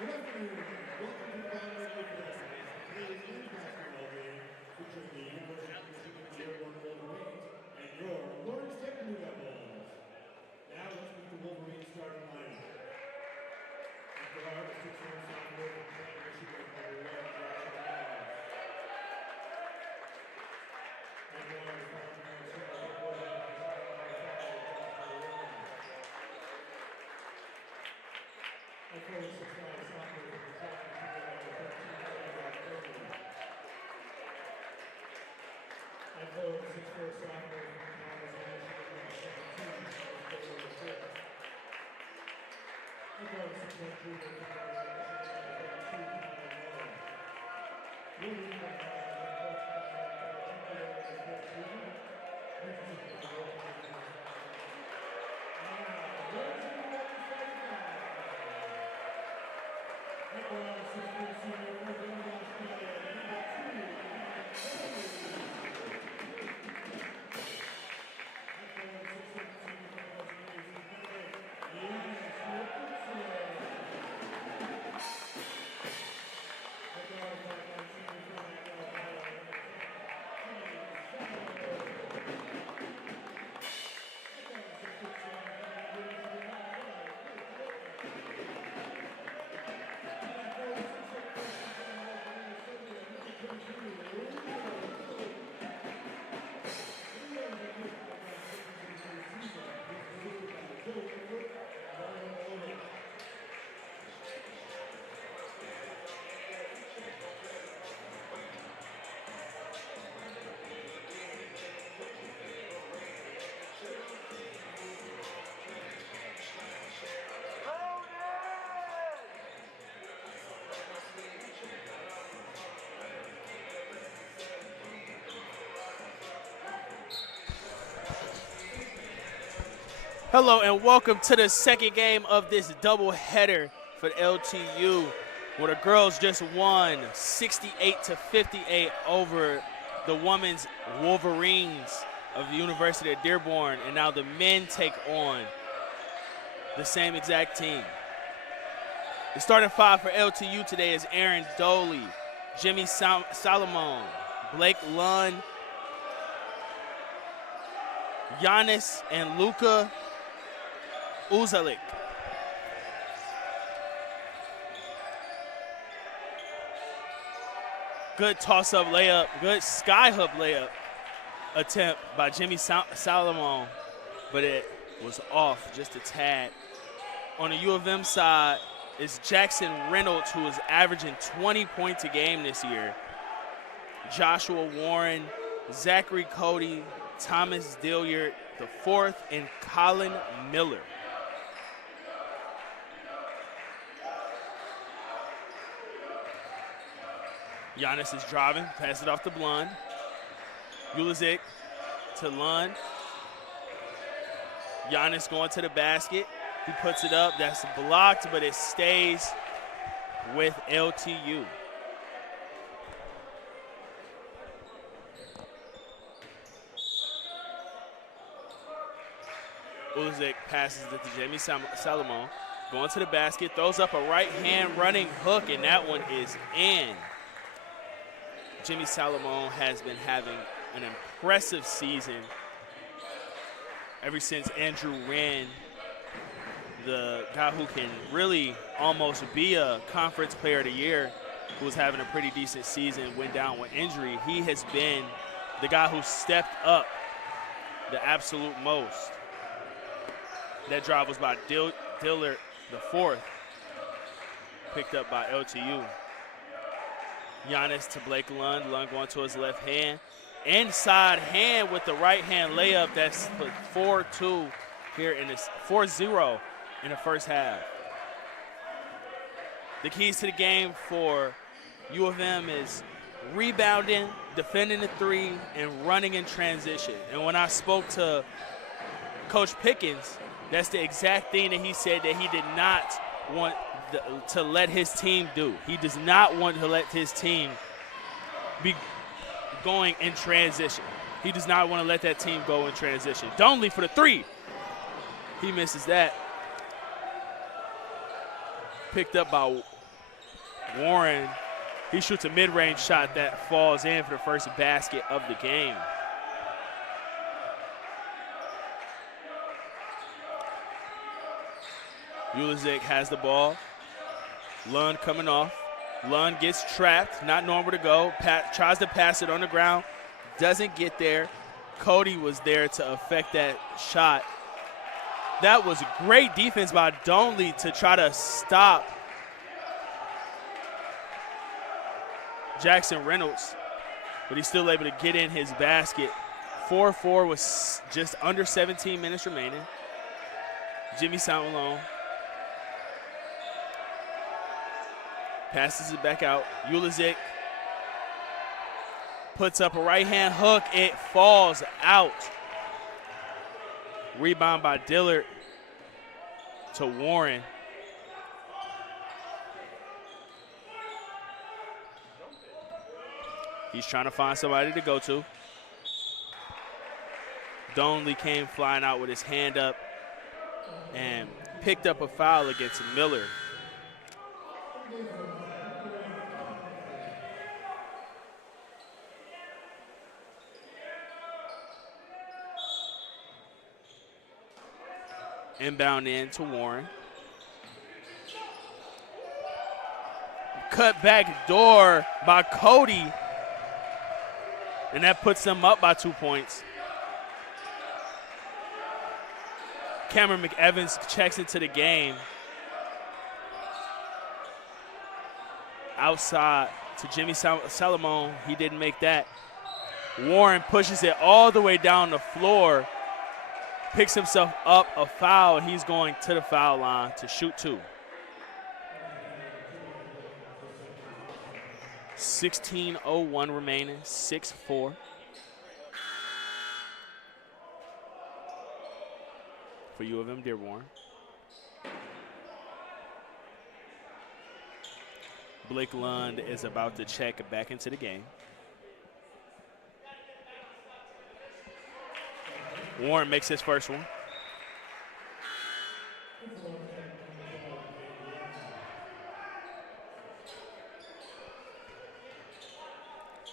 Good afternoon. Welcome to the Final Football Series. Today's men's basketball game featuring the University of Michigan-Dearborn Wolverines and your Lawrence Tech Blue Devils. Now let's meet the Wolverines starting lineup. At guard, the 6'1" sophomore from Michigan, number 11, Joshua Miles. At guard, the 5'9" sophomore from At forward, 6'9" sophomore from the South Michigan, number 13, At forward, 6'4" sophomore from Michigan, number 17, At guard, 6'1" junior from Hello and welcome to the second game of this doubleheader for LTU, where the girls just won 68-58 over the women's Wolverines of the University of Dearborn, and now the men take on the same exact team. The starting five for LTU today is Aaron Doley, Jimmy Salomon, Blake Lund, Giannis and Luka Uzalik. Good toss-up layup, good sky-hub layup attempt by Jimmy Salomon, but it was off just a tad. On the U of M side is Jackson Reynolds, who is averaging 20 points a game this year. Joshua Warren, Zachary Cody, Thomas Dilliard the fourth, and Colin Miller. Giannis is driving, pass it off to Blund. Ulizic to Lund. Giannis going to the basket. He puts it up. That's blocked, but it stays with LTU. Ulizic passes it to Jamie Salomon. Going to the basket, throws up a right-hand running hook, and that one is in. Jimmy Salomon has been having an impressive season ever since Andrew Wren, the guy who can really almost be a conference player of the year, who was having a pretty decent season, went down with injury. He has been the guy who stepped up the absolute most. That drive was by Dillard the fourth, picked up by LTU. Giannis to Blake Lund. Lund going to his left hand. Inside hand with the right hand layup. That's put 4-2 here in this 4-0 in the first half. The keys to the game for U of M is rebounding, defending the three, and running in transition. And when I spoke to Coach Pickens, that's the exact thing that he said that he did not want to let his team do. He does not want to let his team be going in transition. He does not want to let that team go in transition. Donley for the three. He misses that. Picked up by Warren, he shoots a mid-range shot that falls in for the first basket of the game. Ulizic has the ball. Lund coming off. Lund gets trapped, not knowing where to go. Tries to pass it on the ground, doesn't get there. Cody was there to affect that shot. That was great defense by Donley to try to stop Jackson Reynolds, but he's still able to get in his basket. 4-4 with just under 17 minutes remaining. Jimmy Saint-Malone passes it back out. Ulizic puts up a right-hand hook. It falls out. Rebound by Dillard to Warren. He's trying to find somebody to go to. Donley came flying out with his hand up and picked up a foul against Miller. Inbound in to Warren. Cut back door by Cody. And that puts them up by 2 points. Cameron McEvans checks into the game. Outside to Jimmy Salamone. He didn't make that. Warren pushes it all the way down the floor. Picks himself up a foul, and he's going to the foul line to shoot 2. 16:01 remaining, 6-4. For U of M Dearborn. Blake Lund is about to check back into the game. Warren makes his first one.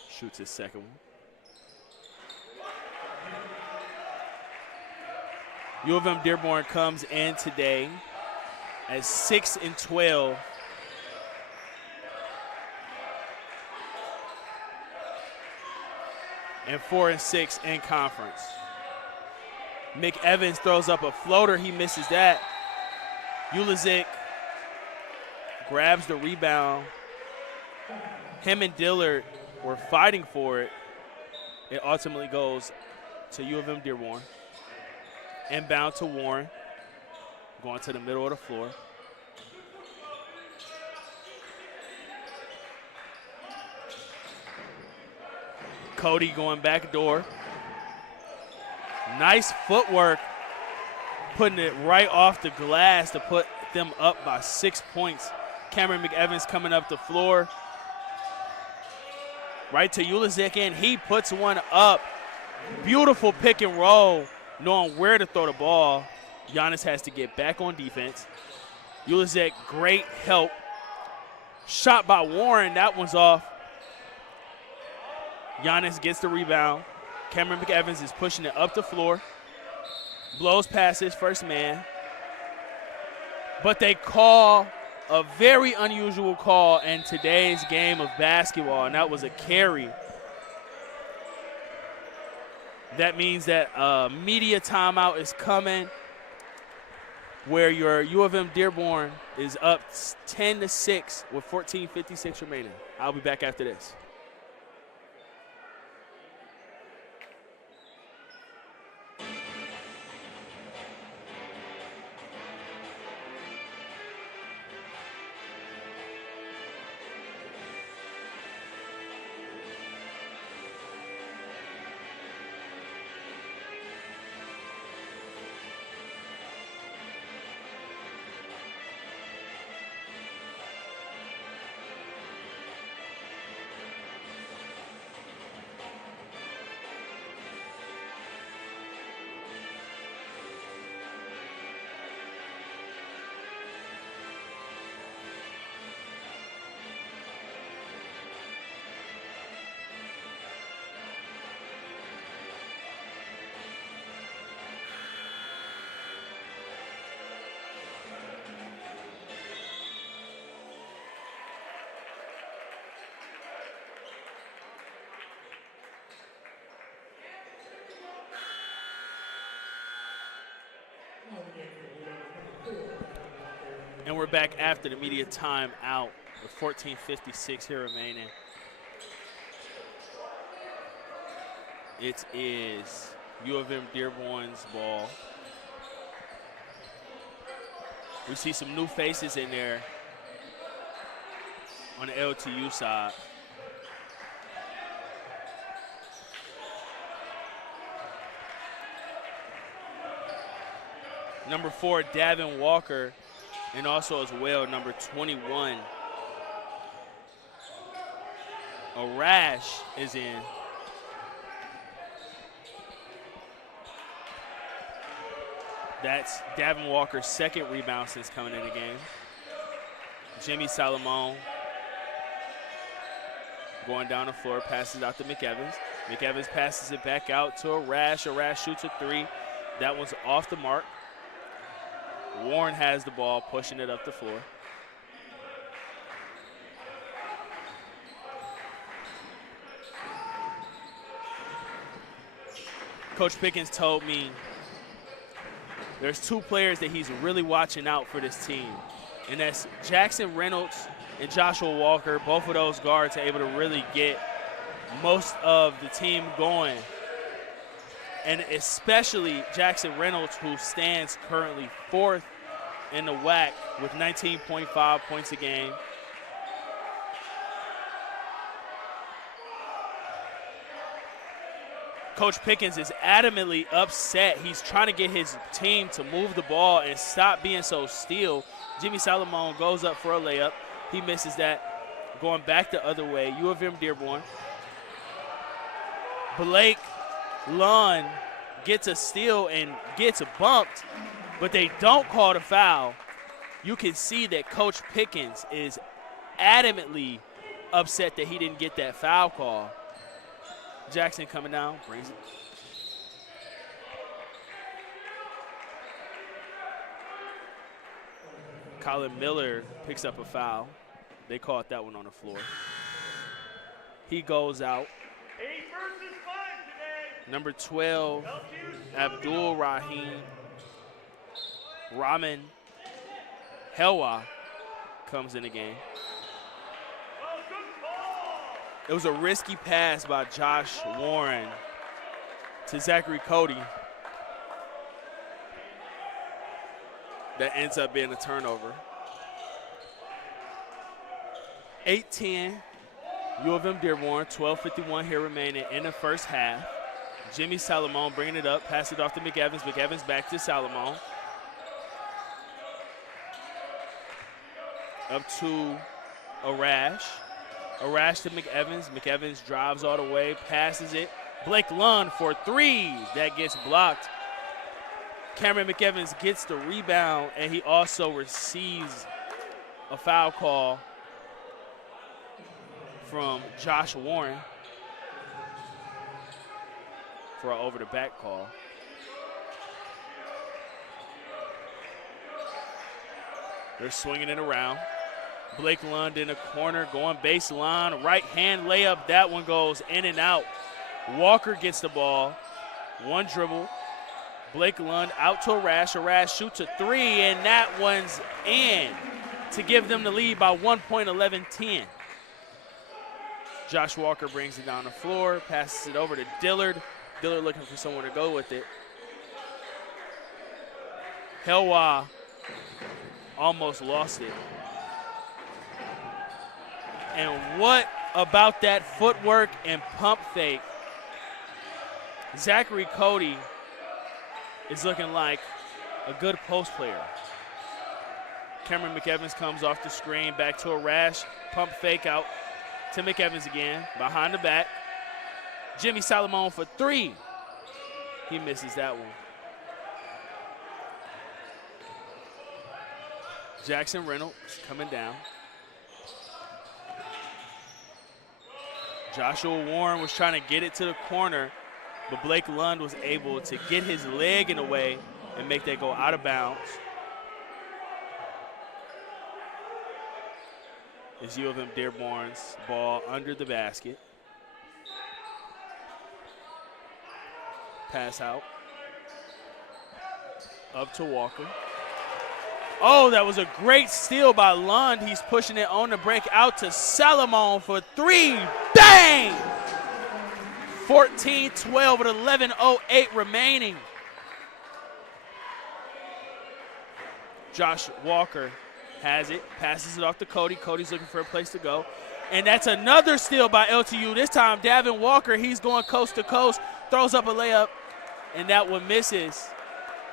Shoots his second one. U of M Dearborn comes in today at 6-12. And 4-6 in conference. McEvans throws up a floater. He misses that. Ulizic grabs the rebound. Him and Dillard were fighting for it. It ultimately goes to U of M Dearborn. Inbound to Warren. Going to the middle of the floor. Cody going back door. Nice footwork, putting it right off the glass to put them up by 6 points. Cameron McEvans coming up the floor. Right to Ulizic, and he puts one up. Beautiful pick and roll, knowing where to throw the ball. Giannis has to get back on defense. Ulizic, great help. Shot by Warren, that one's off. Giannis gets the rebound. Cameron McEvans is pushing it up the floor. Blows past his first man. But they call a very unusual call in today's game of basketball, and that was a carry. That means that a media timeout is coming where your U of M Dearborn is up 10-6 with 14:56 remaining. I'll be back after this. And we're back after the media timeout with 14:56 here remaining. It is U of M Dearborn's ball. We see some new faces in there on the LTU side. Number 4, Davin Walker, and also as well number 21, Arash is in. That's Davin Walker's second rebound since coming in the game. Jimmy Salomon going down the floor, passes out to McEvans. McEvans passes it back out to Arash. Arash shoots a 3. That one's off the mark. Warren has the ball, pushing it up the floor. Coach Pickens told me there's 2 players that he's really watching out for this team, and that's Jackson Reynolds and Joshua Walker. Both of those guards are able to really get most of the team going, and especially Jackson Reynolds, who stands currently 4th in the WAC with 19.5 points a game. Coach Pickens is adamantly upset. He's trying to get his team to move the ball and stop being so still. Jimmy Salomon goes up for a layup. He misses that. Going back the other way, U of M Dearborn. Blake Lund gets a steal and gets bumped, but they don't call the foul. You can see that Coach Pickens is adamantly upset that he didn't get that foul call. Jackson coming down, brings it. Colin Miller picks up a foul. They caught that one on the floor. He goes out. 8 versus 5 today. Number 12, Abdul Rahim Raman Helwa comes in the game. It was a risky pass by Josh Warren to Zachary Cody that ends up being a turnover. 8-10, U of M Dearborn, 12:51 here remaining in the first half. Jimmy Salomon bringing it up, pass it off to McEvans. McEvans back to Salomon. Up to Arash. Arash to McEvans. McEvans drives all the way, passes it. Blake Lund for 3. That gets blocked. Cameron McEvans gets the rebound, and he also receives a foul call from Josh Warren for an over-the-back call. They're swinging it around. Blake Lund in the corner, going baseline, right-hand layup. That one goes in and out. Walker gets the ball. One dribble. Blake Lund out to Arash. Arash shoots a 3, and that one's in to give them the lead by 1 point, 11-10. Josh Walker brings it down the floor, passes it over to Dillard. Dillard looking for somewhere to go with it. Helwa almost lost it. And what about that footwork and pump fake? Zachary Cody is looking like a good post player. Cameron McEvans comes off the screen, back to Arash, pump fake out to McEvans again, behind the back. Jimmy Salomon for 3. He misses that one. Jackson Reynolds coming down. Joshua Warren was trying to get it to the corner, but Blake Lund was able to get his leg in the way and make that go out of bounds. It's U of M Dearborn's ball under the basket. Pass out. Up to Walker. Oh, that was a great steal by Lund. He's pushing it on the break out to Salomon for 3. Bang! 14-12 with 11:08 remaining. Josh Walker has it, passes it off to Cody. Cody's looking for a place to go. And that's another steal by LTU. This time, Davin Walker, he's going coast to coast, throws up a layup, and that one misses.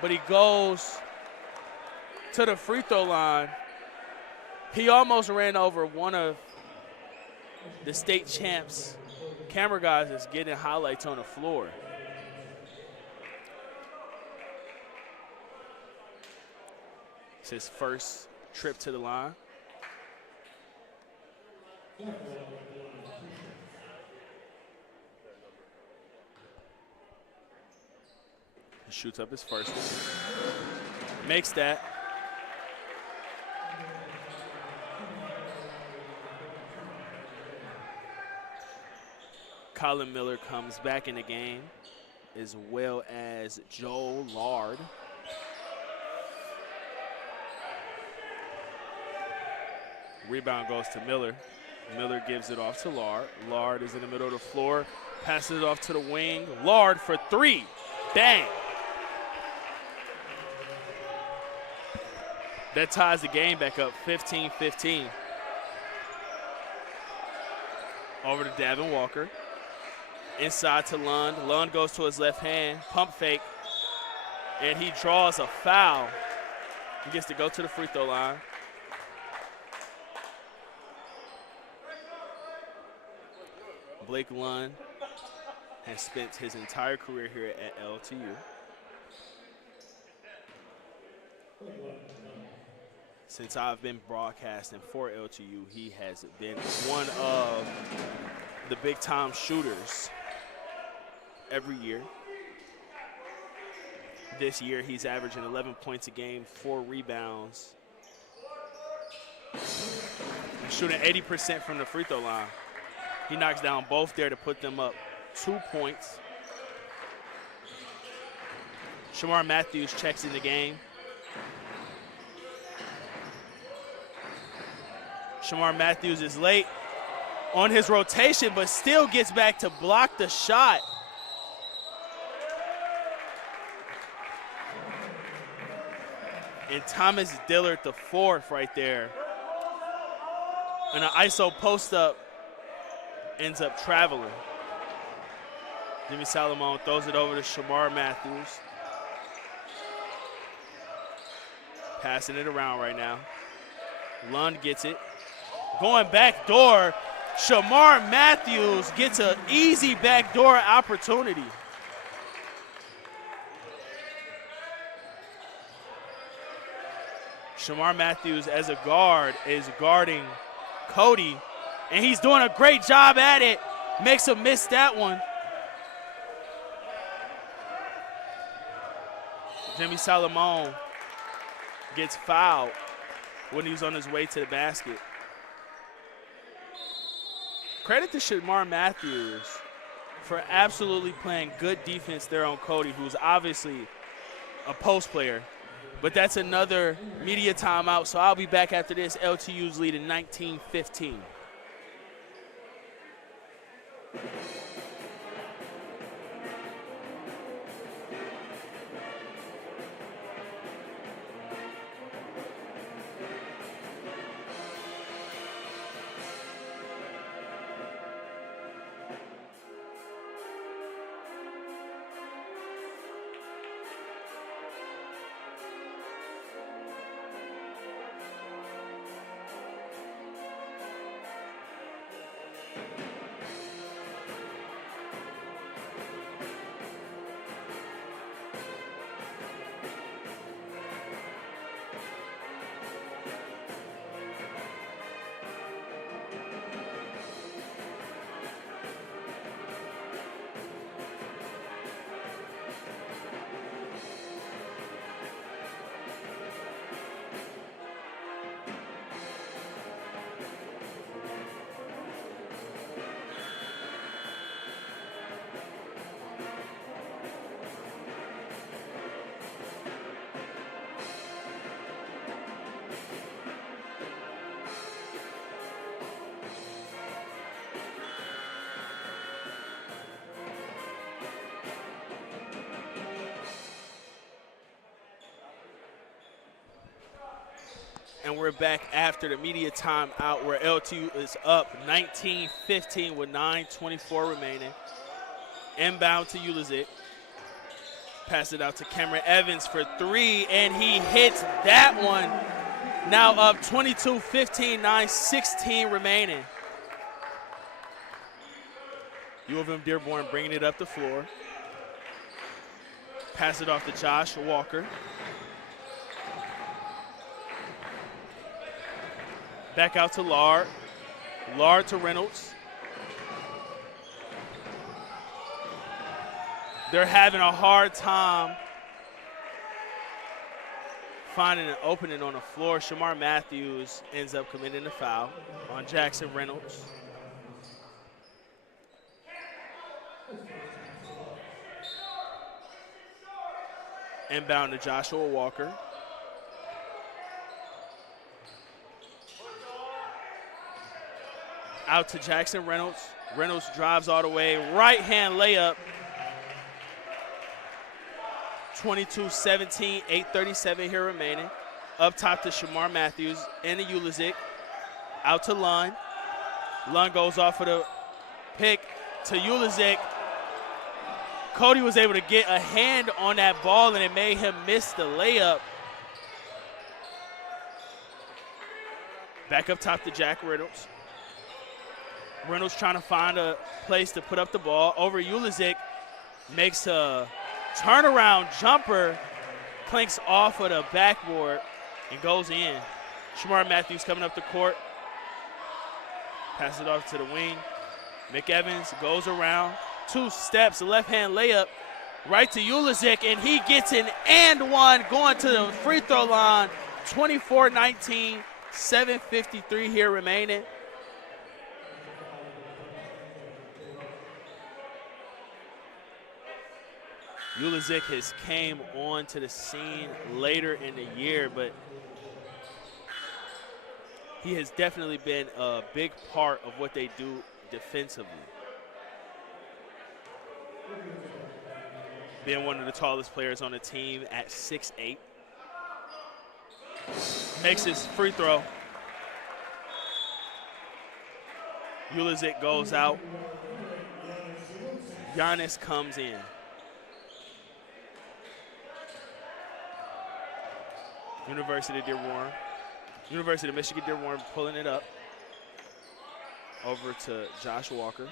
But he goes to the free throw line. He almost ran over one of the state champs' camera guys that's getting highlights on the floor. It's his first trip to the line. He shoots up his first one. Makes that. Colin Miller comes back in the game, as well as Joe Lard. Rebound goes to Miller. Miller gives it off to Lard. Lard is in the middle of the floor, passes it off to the wing. Lard for 3. Bang! That ties the game back up, 15-15. Over to Davin Walker. Inside to Lund. Lund goes to his left hand, pump fake, and he draws a foul. He gets to go to the free throw line. Blake Lund has spent his entire career here at LTU. Since I've been broadcasting for LTU, he has been one of the big-time shooters every year. This year, he's averaging 11 points a game, 4 rebounds. He's shooting 80% from the free throw line. He knocks down both there to put them up 2 points. Shamar Matthews checks in the game. Shamar Matthews is late on his rotation, but still gets back to block the shot. And Thomas Dillard, the fourth right there. And an ISO post-up ends up traveling. Jimmy Salomon throws it over to Shamar Matthews. Passing it around right now. Lund gets it. Going back door, Shamar Matthews gets an easy backdoor opportunity. Shamar Matthews, as a guard, is guarding Cody, and he's doing a great job at it. Makes him miss that one. Jimmy Salomon gets fouled when he was on his way to the basket. Credit to Shamar Matthews for absolutely playing good defense there on Cody, who's obviously a post player. But that's another media timeout, so I'll be back after this. LTU's leading 19-15. And we're back after the media timeout where LTU is up 19-15 with 9:24 remaining. Inbound to Ulizic. Pass it out to Cameron Evans for three, and he hits that one. Now up 22-15, 9:16 remaining. U of M Dearborn bringing it up the floor. Pass it off to Josh Walker. Back out to Lard. Lard to Reynolds. They're having a hard time finding an opening on the floor. Shamar Matthews ends up committing a foul on Jackson Reynolds. Inbound to Joshua Walker. Out to Jackson Reynolds. Reynolds drives all the way. Right-hand layup. 22-17, 8:37 here remaining. Up top to Shamar Matthews and the Ulizic. Out to Lund. Lund goes off of the pick to Ulizic. Cody was able to get a hand on that ball, and it made him miss the layup. Back up top to Jack Reynolds. Reynolds trying to find a place to put up the ball. Over Ulizic, makes a turnaround jumper, clinks off of the backboard, and goes in. Shamar Matthews coming up the court. Pass it off to the wing. McEvans goes around. 2 steps, a left-hand layup, right to Ulizic, and he gets an and one going to the free throw line. 24-19, 7:53 here remaining. Ulizic has came on to the scene later in the year, but he has definitely been a big part of what they do defensively. Being one of the tallest players on the team at 6'8". Makes his free throw. Ulizic goes out. Giannis comes in. University of Dearborn. University of Michigan-Dearborn pulling it up. Over to Josh Walker.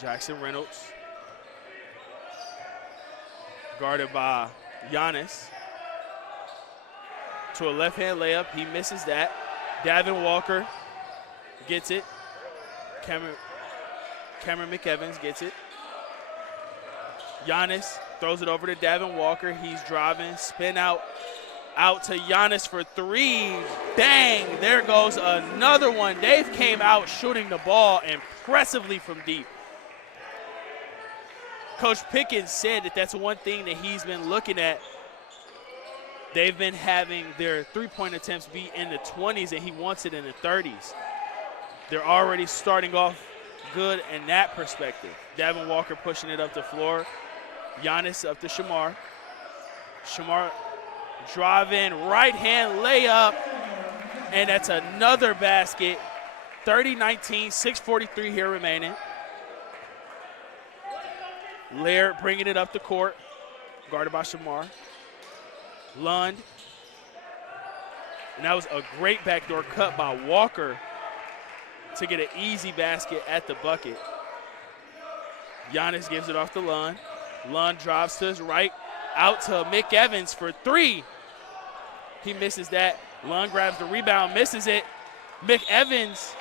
Jackson Reynolds. Guarded by Giannis. To a left-hand layup. He misses that. Davin Walker gets it. Cameron McEvans gets it. Giannis throws it over to Davin Walker. He's driving. Spin out to Giannis for three. Bang! There goes another one. Dave came out shooting the ball impressively from deep. Coach Pickens said that that's one thing that he's been looking at. They've been having their three-point attempts be in the 20s, and he wants it in the 30s. They're already starting off good in that perspective. Davin Walker pushing it up the floor. Giannis up to Shamar. Shamar driving, right-hand layup, and that's another basket. 30-19, 6:43 here remaining. Laird bringing it up the court, guarded by Shamar. Lund. And that was a great backdoor cut by Walker to get an easy basket at the bucket. Giannis gives it off to Lund. Lund drives to his right, out to McEvans for three. He misses that. Lund grabs the rebound, misses it. McEvans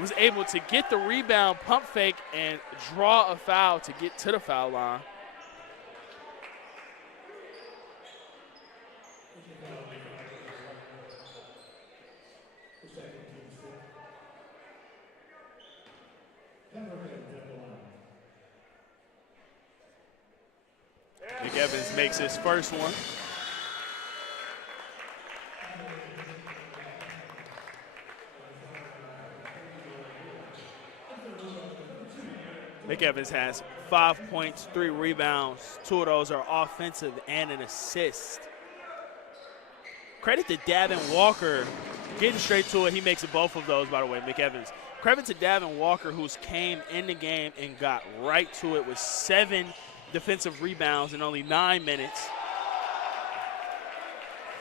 was able to get the rebound, pump fake, and draw a foul to get to the foul line. McEvans makes his first one. McEvans has 5 points, 3 rebounds. 2 of those are offensive and an assist. Credit to Davin Walker. Getting straight to it, he makes both of those, by the way, McEvans. Credit to Davin Walker, who's came in the game and got right to it with 7 defensive rebounds in only 9 minutes.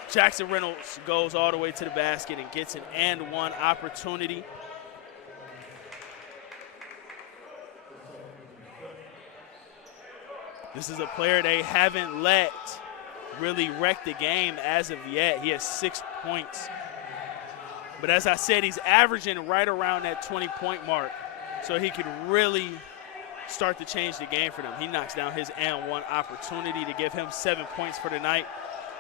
Jackson Reynolds goes all the way to the basket and gets an and-one opportunity. This is a player they haven't let really wreck the game as of yet. He has 6 points. But as I said, he's averaging right around that 20-point mark, so he could really start to change the game for them. He knocks down his and-one opportunity to give him 7 points for the night.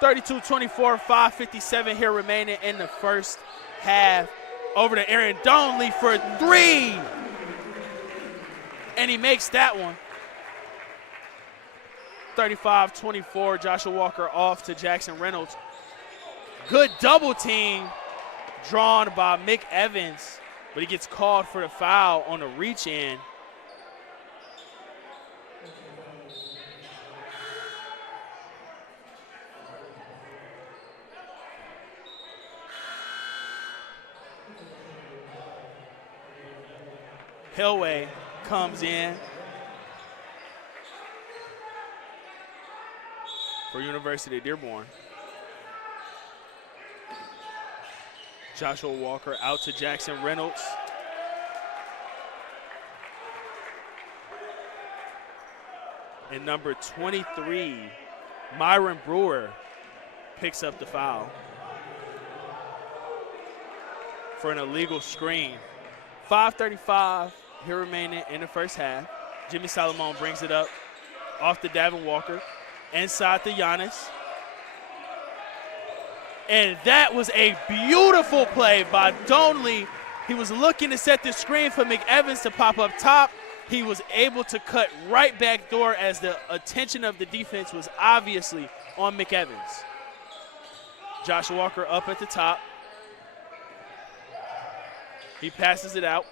32-24, 5:57 here remaining in the first half. Over to Aaron Donley for 3. And he makes that one. 35-24, Joshua Walker off to Jackson Reynolds. Good double team drawn by McEvans, but he gets called for the foul on a reach in. Hillway comes in for University of Dearborn. Joshua Walker out to Jackson Reynolds. And number 23, Myron Brewer, picks up the foul for an illegal screen. 5:35 here remaining in the first half. Jimmy Solomon brings it up off to Davin Walker, inside to Giannis. And that was a beautiful play by Donley. He was looking to set the screen for McEvans to pop up top. He was able to cut right back door as the attention of the defense was obviously on McEvans. Joshua Walker up at the top. He passes it out.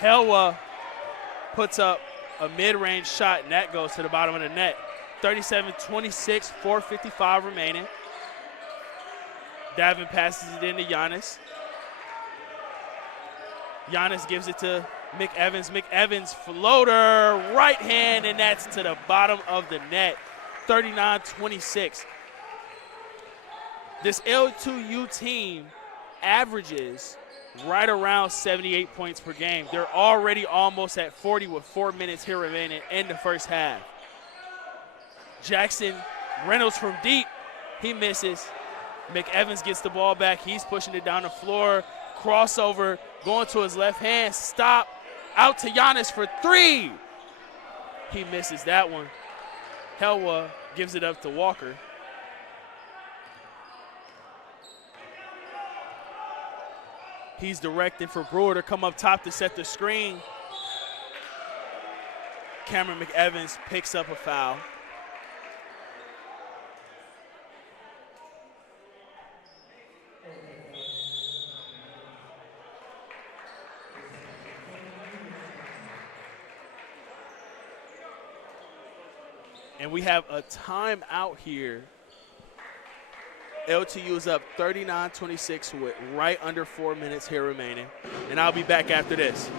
Helwa puts up a mid-range shot, and that goes to the bottom of the net. 37-26, 4:55 remaining. Davin passes it into Giannis. Giannis gives it to McEvans. McEvans floater, right hand, and that's to the bottom of the net. 39-26. This L2U team averages right around 78 points per game. They're already almost at 40 with 4 minutes here remaining in the first half. Jackson Reynolds from deep, he misses. McEvans gets the ball back. He's pushing it down the floor. Crossover, going to his left hand, stop, out to Giannis for 3. He misses that one. Helwa gives it up to Walker. He's directing for Brewer to come up top to set the screen. Cameron McEvans picks up a foul. And we have a timeout here. LTU is up 39-26 with right under 4 minutes here remaining. And I'll be back after this.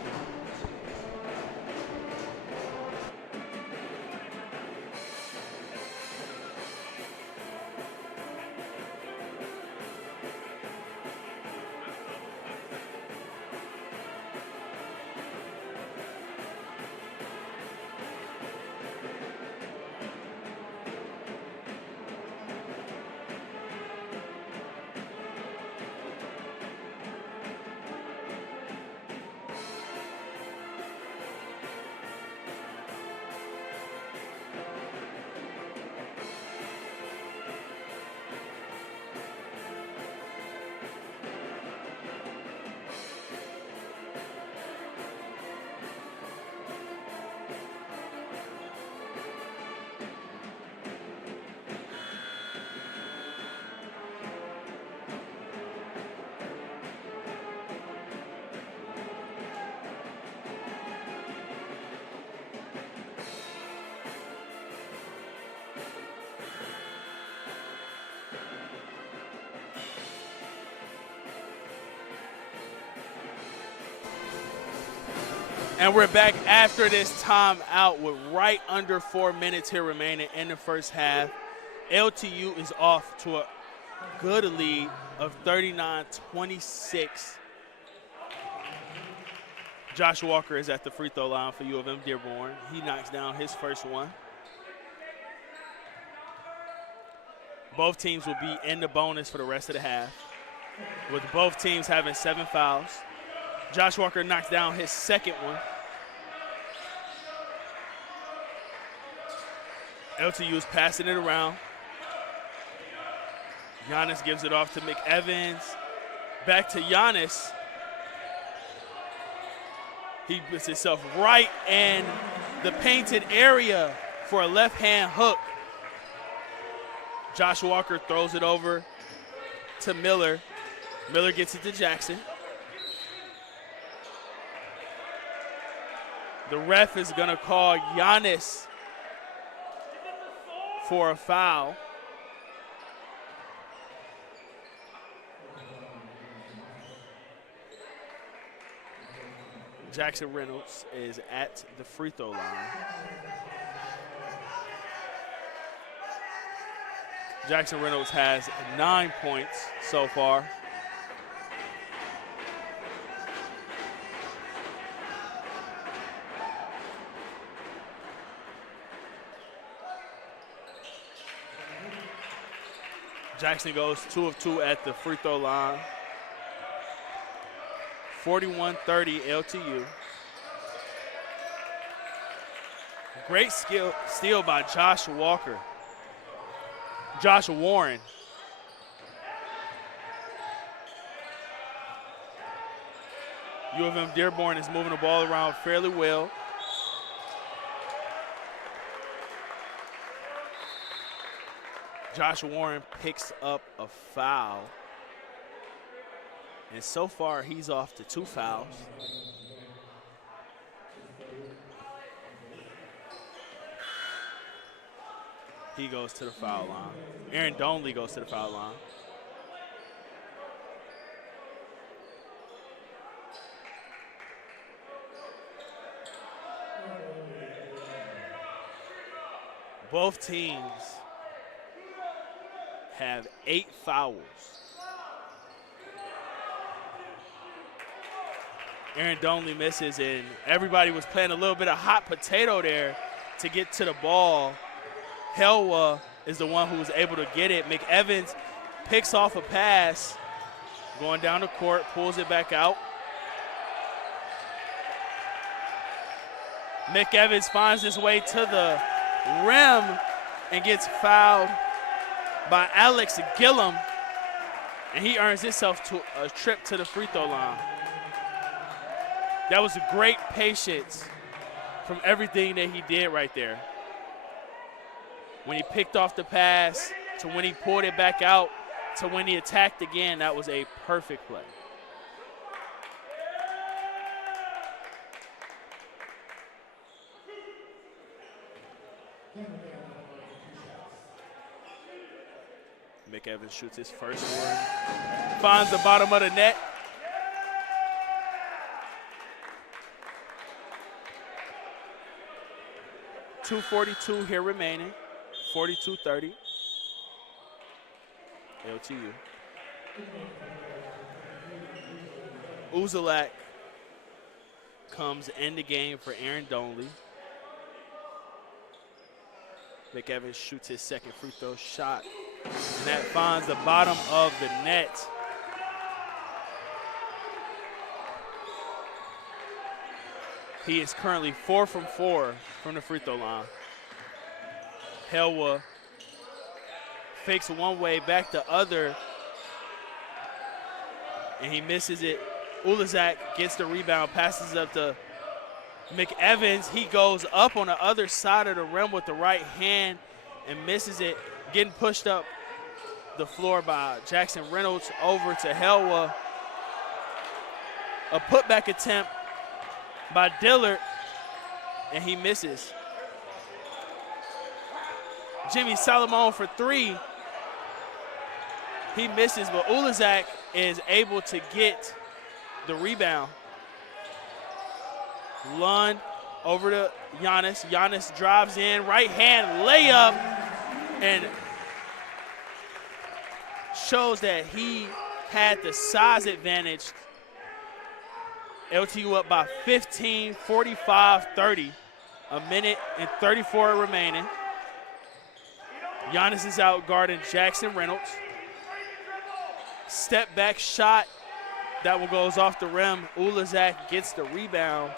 And we're back after this timeout with right under 4 minutes here remaining in the first half. LTU is off to a good lead of 39-26. Josh Walker is at the free throw line for U of M Dearborn. He knocks down his first one. Both teams will be in the bonus for the rest of the half, with both teams having 7 fouls. Josh Walker knocks down his second one. LTU is passing it around. Giannis gives it off to McEvans. Back to Giannis. He puts himself right in the painted area for a left-hand hook. Josh Walker throws it over to Miller. Miller gets it to Jackson. The ref is going to call Giannis for a foul. Jackson Reynolds is at the free throw line. Jackson Reynolds has 9 points so far. Jackson goes 2 of 2 at the free throw line. 41-30 LTU. Great steal by Josh Walker. Josh Warren. U of M Dearborn is moving the ball around fairly well. Josh Warren picks up a foul. And so far, he's off to 2 fouls. He goes to the foul line. Aaron Donley goes to the foul line. Both teams have 8 fouls. Aaron Donley misses, and everybody was playing a little bit of hot potato there to get to the ball. Helwa is the one who was able to get it. McEvans picks off a pass, going down the court, pulls it back out. McEvans finds his way to the rim and gets fouled by Alex Gillum, and he earns himself to a trip to the free throw line. That was a great patience from everything that he did right there. When he picked off the pass, to when he pulled it back out, to when he attacked again, that was a perfect play. McEvans shoots his first one, finds the bottom of the net. .242 here remaining, 42-30. LTU. Uzelac comes in the game for Aaron Donley. McEvans shoots his second free throw shot, and that finds the bottom of the net. He is currently 4 from 4 from the free throw line. Helwa fakes one way, back the other, and he misses it. Ulazak gets the rebound, passes it up to McEvans. He goes up on the other side of the rim with the right hand and misses it, getting pushed up the floor by Jackson Reynolds over to Helwa. A putback attempt by Dillard, and he misses. Jimmy Solomon for 3. He misses, but Ulazak is able to get the rebound. Lund over to Giannis. Giannis drives in, right hand layup, and shows that he had the size advantage. LTU up by 15, 45-30. A minute and 34 remaining. Giannis is out guarding Jackson Reynolds. Step back shot. That one goes off the rim. Ulazak gets the rebound.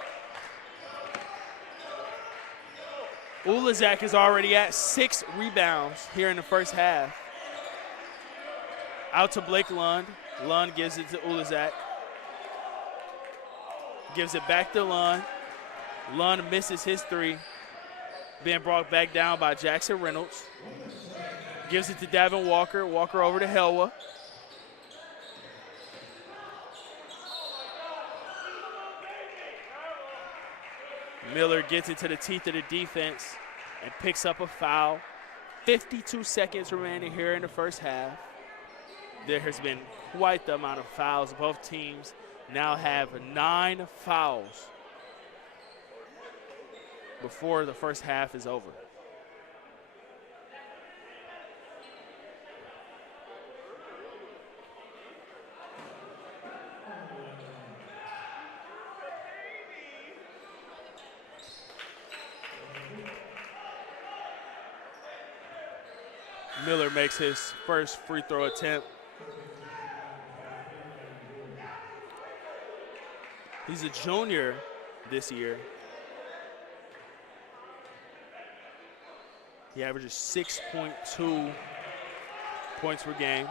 Ulazak is already at 6 rebounds here in the first half. Out to Blake Lund. Lund gives it to Ulazak. Gives it back to Lund. Lund misses his 3. Being brought back down by Jackson Reynolds. Gives it to Davin Walker. Walker over to Helwa. Miller gets into the teeth of the defense and picks up a foul. 52 seconds remaining here in the first half. There has been quite the amount of fouls. Both teams now have 9 fouls before the first half is over. Miller makes his first free throw attempt. He's a junior this year. He averages 6.2 points per game.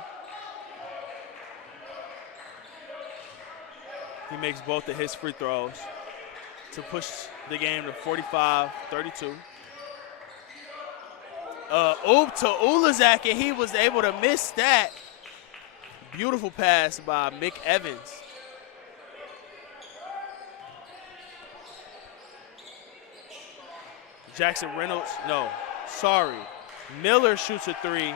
He makes both of his free throws to push the game to 45-32. Oop to Ulazak, and he was able to miss that. Beautiful pass by Mick Evans. Jackson Reynolds, no, sorry. Miller shoots a 3,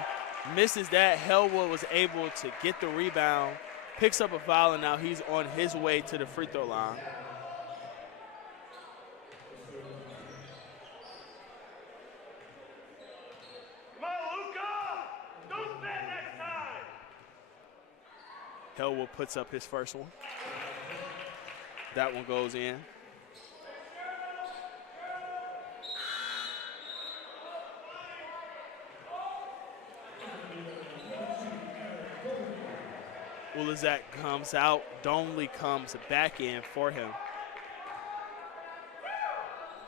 misses that. Helwood was able to get the rebound, picks up a foul, and now he's on his way to the free throw line. Helwood puts up his first one. That one goes in. Ulazak comes out. Donley comes back in for him.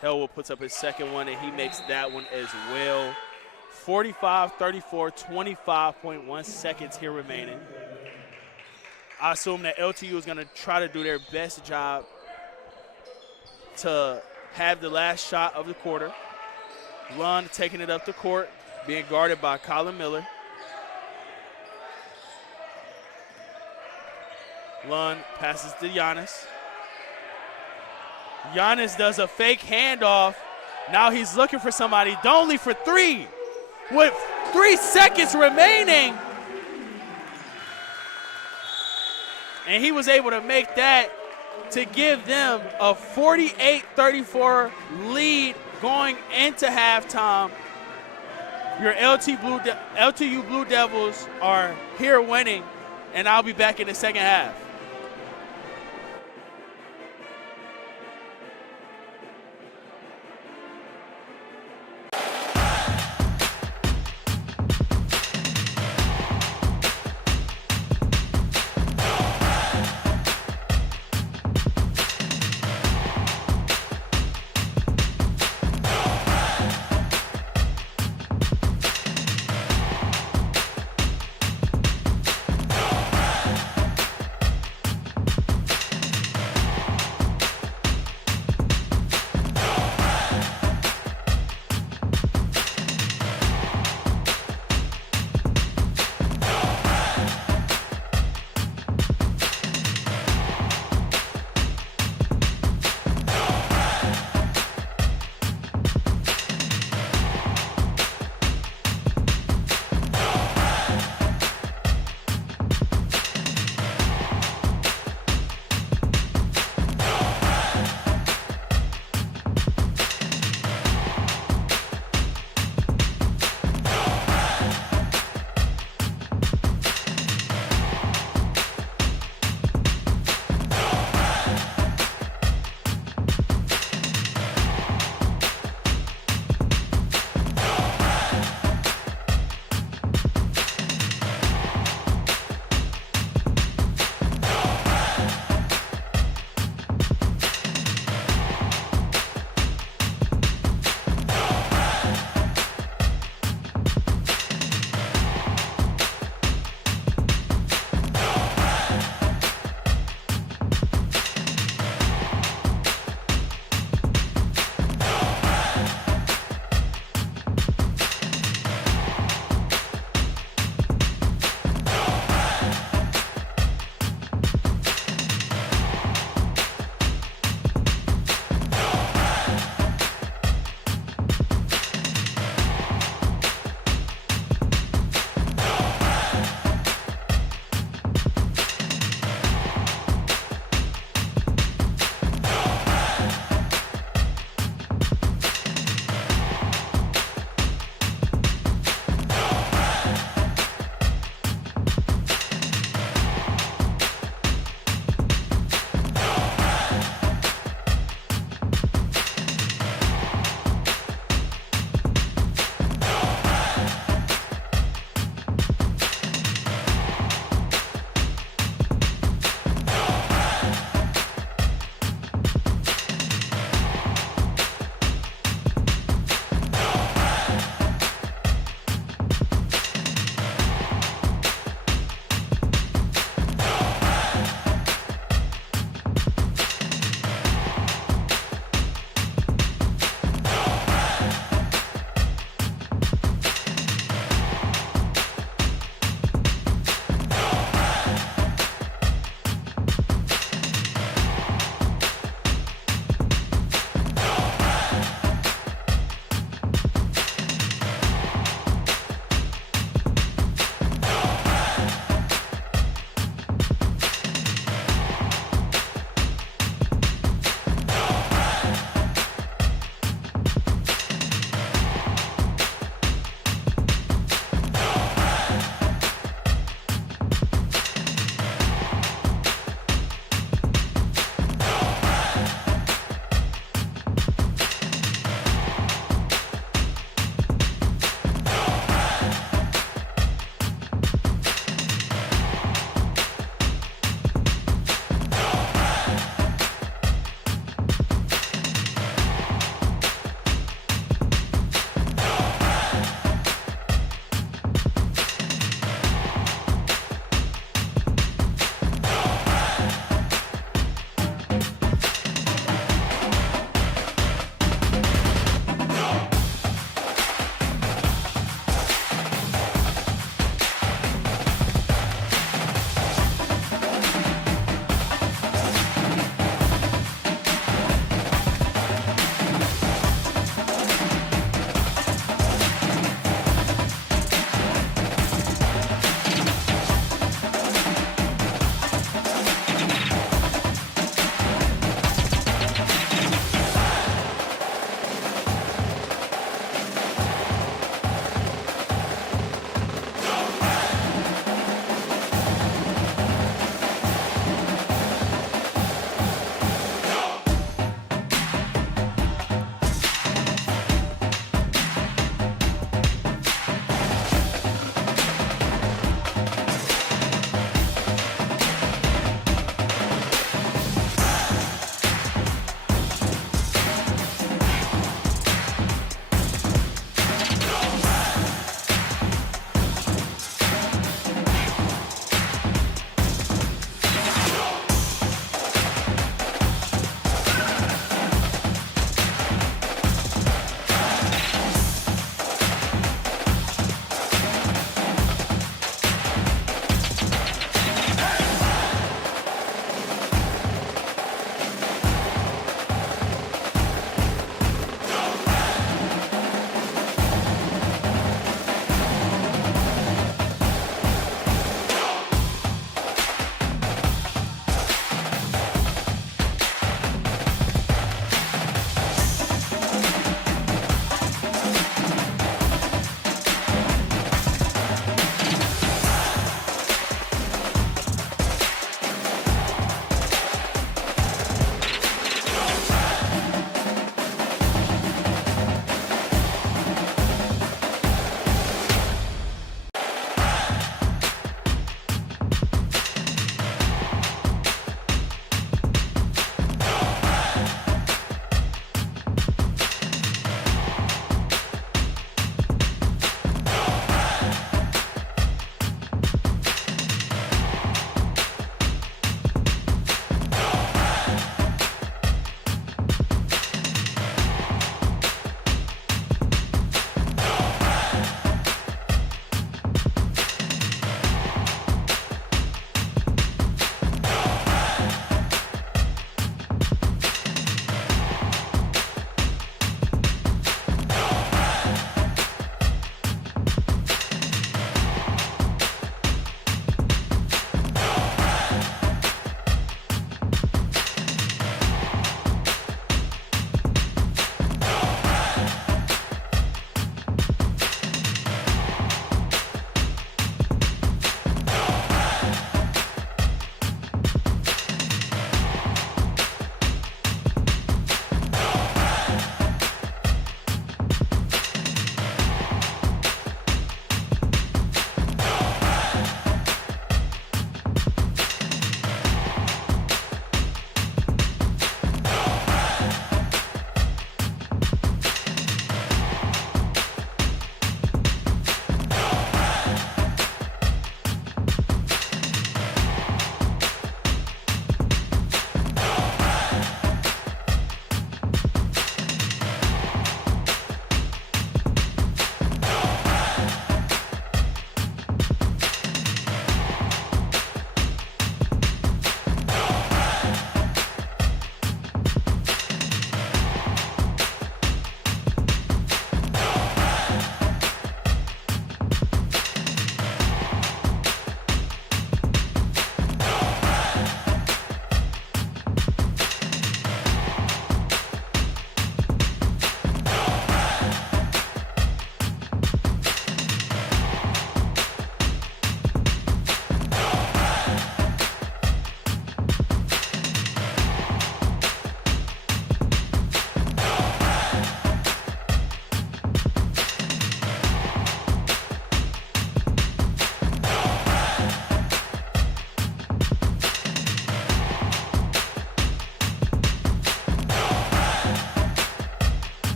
Helwood puts up his second one, and he makes that one as well. 45-34, 25.1 seconds here remaining. I assume that LTU is going to try to do their best job to have the last shot of the quarter. Lund taking it up the court, being guarded by Colin Miller. Lund passes to Giannis. Giannis does a fake handoff. Now he's looking for somebody. Donley for 3 with 3 seconds remaining. And he was able to make that to give them a 48-34 lead going into halftime. Your LTU Blue Devils are here winning, and I'll be back in the second half.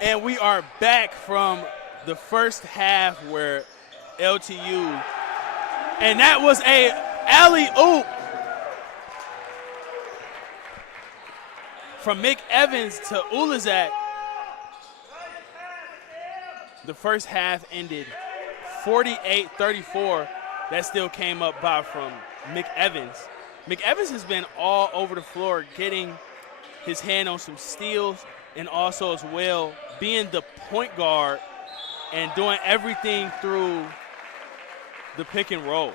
And we are back from the first half where LTU, and that was a alley-oop from Mick Evans to Ulazak. The first half ended 48-34. That still came up by from Mick Evans. Mick Evans has been all over the floor getting his hand on some steals and also as well being the point guard and doing everything through the pick and roll.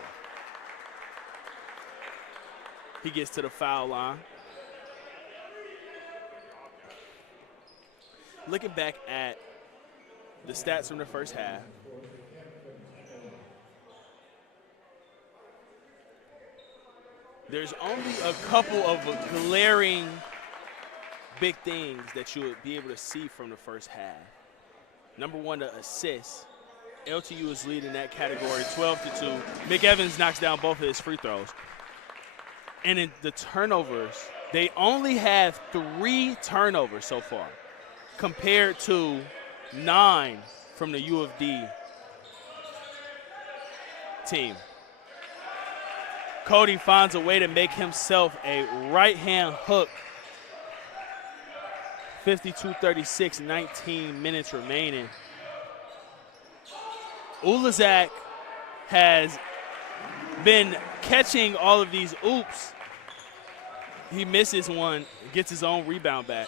He gets to the foul line. Looking back at the stats from the first half, there's only a couple of glaring big things that you would be able to see from the first half. Number one, the assists. LTU is leading that category 12-2. Mick Evans knocks down both of his free throws. And in the turnovers, they only have 3 turnovers so far compared to 9 from the U of D team. Cody finds a way to make himself a right-hand hook. 52-36, 19 minutes remaining. Ulazak has been catching all of these oops. He misses one, gets his own rebound back.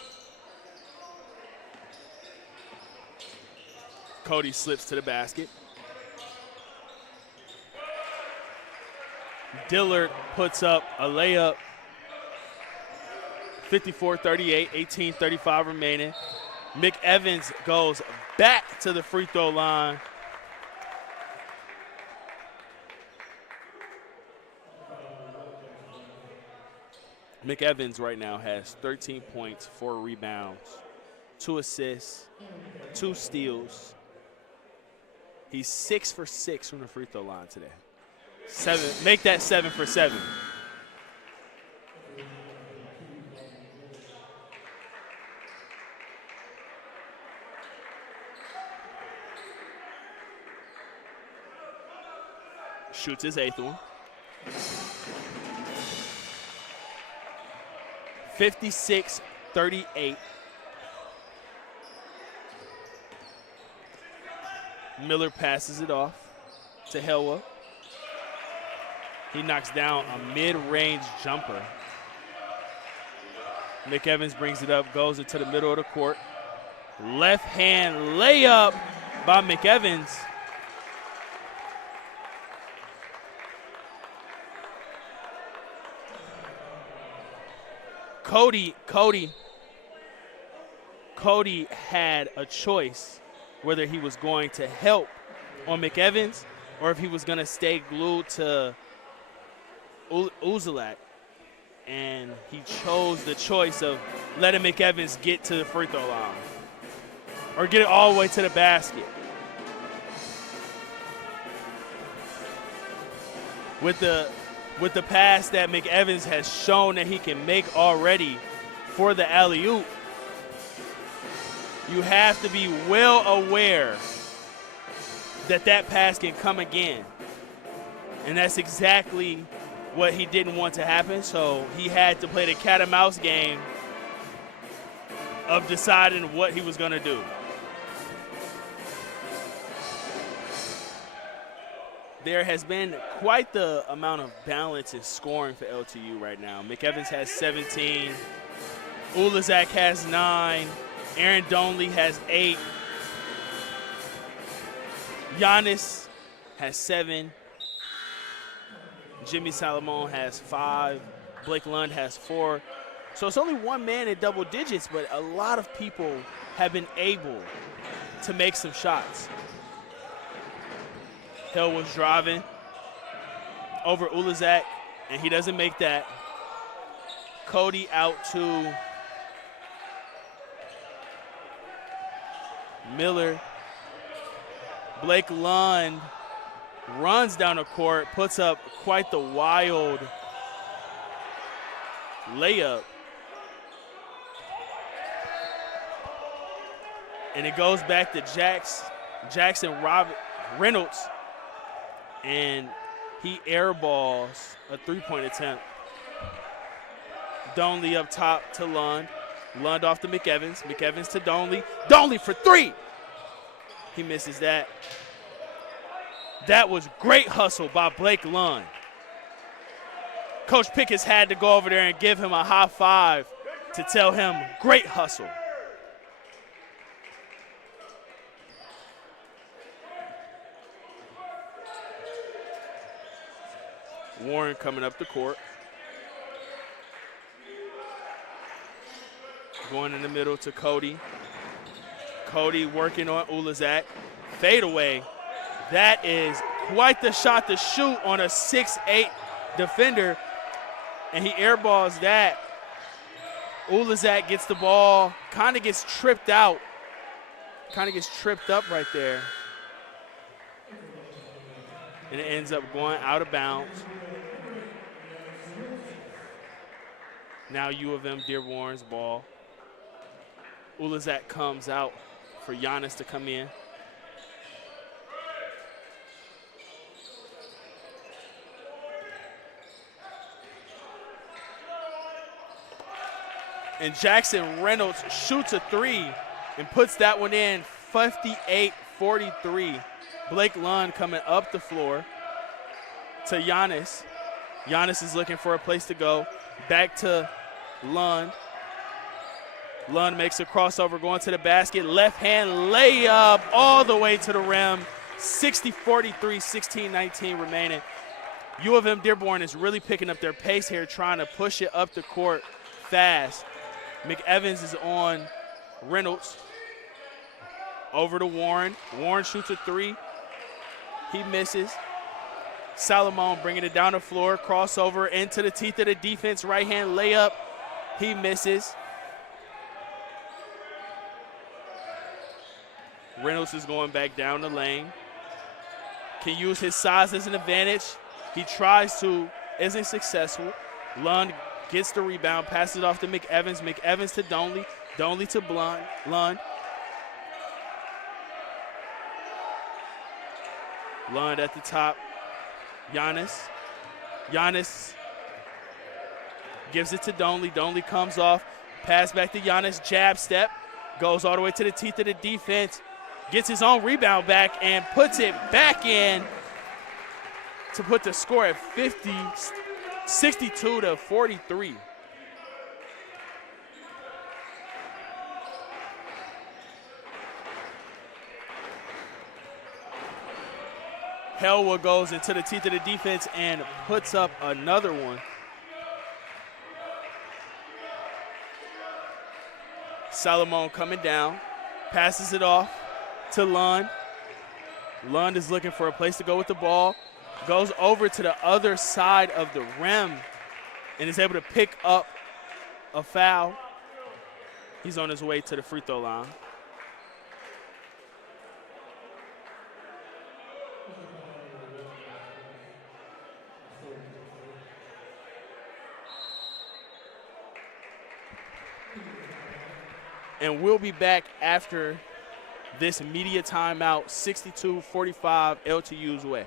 Cody slips to the basket. Dillard puts up a layup. 54-38, 18-35 remaining. Mick Evans goes back to the free throw line. Mick Evans right now has 13 points, 4 rebounds, 2 assists, 2 steals. He's 6 for 6 from the free throw line today. Make that 7 for 7. Shoots his 8th one. 56-38. Miller passes it off to Helwa. He knocks down a mid-range jumper. Mick Evans brings it up, goes into the middle of the court. Left-hand layup by Mick Evans. Cody had a choice whether he was going to help on Mick Evans or if he was going to stay glued to Ulazak. And he chose the choice of letting Mick Evans get to the free throw line or get it all the way to the basket. With the pass that Mick Evans has shown that he can make already for the alley-oop, you have to be well aware that that pass can come again. And that's exactly what he didn't want to happen, so he had to play the cat and mouse game of deciding what he was going to do. There has been quite the amount of balance in scoring for LTU right now. Mick Evans has 17. Ulazak has 9. Aaron Donley has 8. Giannis has 7. Jimmy Salomon has 5. Blake Lund has 4. So it's only one man in double digits, but a lot of people have been able to make some shots. Hill was driving over Ulazak, and he doesn't make that. Cody out to Miller. Blake Lund runs down the court, puts up quite the wild layup. And it goes back to Jackson Reynolds, and he airballs a three-point attempt. Donley up top to Lund. Lund off to McEvans. McEvans to Donley. Donley for three. He misses that. That was great hustle by Blake Lund. Coach Pickens had to go over there and give him a high five to tell him great hustle. Warren coming up the court. Going in the middle to Cody. Cody working on Ulazak. Fade away. That is quite the shot to shoot on a 6'8" defender. And he airballs that. Ulazak gets the ball, kind of gets tripped out. Kind of gets tripped up right there. And it ends up going out of bounds. Now U of M Dearborn's ball. Ulazak comes out for Giannis to come in. And Jackson Reynolds shoots a three and puts that one in, 58-43. Blake Lund coming up the floor to Giannis. Giannis is looking for a place to go. Back to Lund. Lund makes a crossover going to the basket. Left hand layup all the way to the rim. 60-43, 16-19 remaining. U of M Dearborn is really picking up their pace here, trying to push it up the court fast. McEvans is on Reynolds. Over to Warren. Warren shoots a three. He misses. Salomon bringing it down the floor. Crossover into the teeth of the defense. Right hand layup. He misses. Reynolds is going back down the lane. Can use his size as an advantage. He tries to, isn't successful. Lund gets the rebound, passes it off to McEvans. McEvans to Donley. Donley to Lund. Lund at the top. Giannis. Giannis gives it to Donley. Donley comes off. Pass back to Giannis. Jab step. Goes all the way to the teeth of the defense. Gets his own rebound back and puts it back in to put the score at 62-43. Helwa goes into the teeth of the defense and puts up another one. Salomon coming down, passes it off to Lund. Lund is looking for a place to go with the ball. Goes over to the other side of the rim and is able to pick up a foul. He's on his way to the free throw line. And we'll be back after this media timeout, 62-45 LTU's way.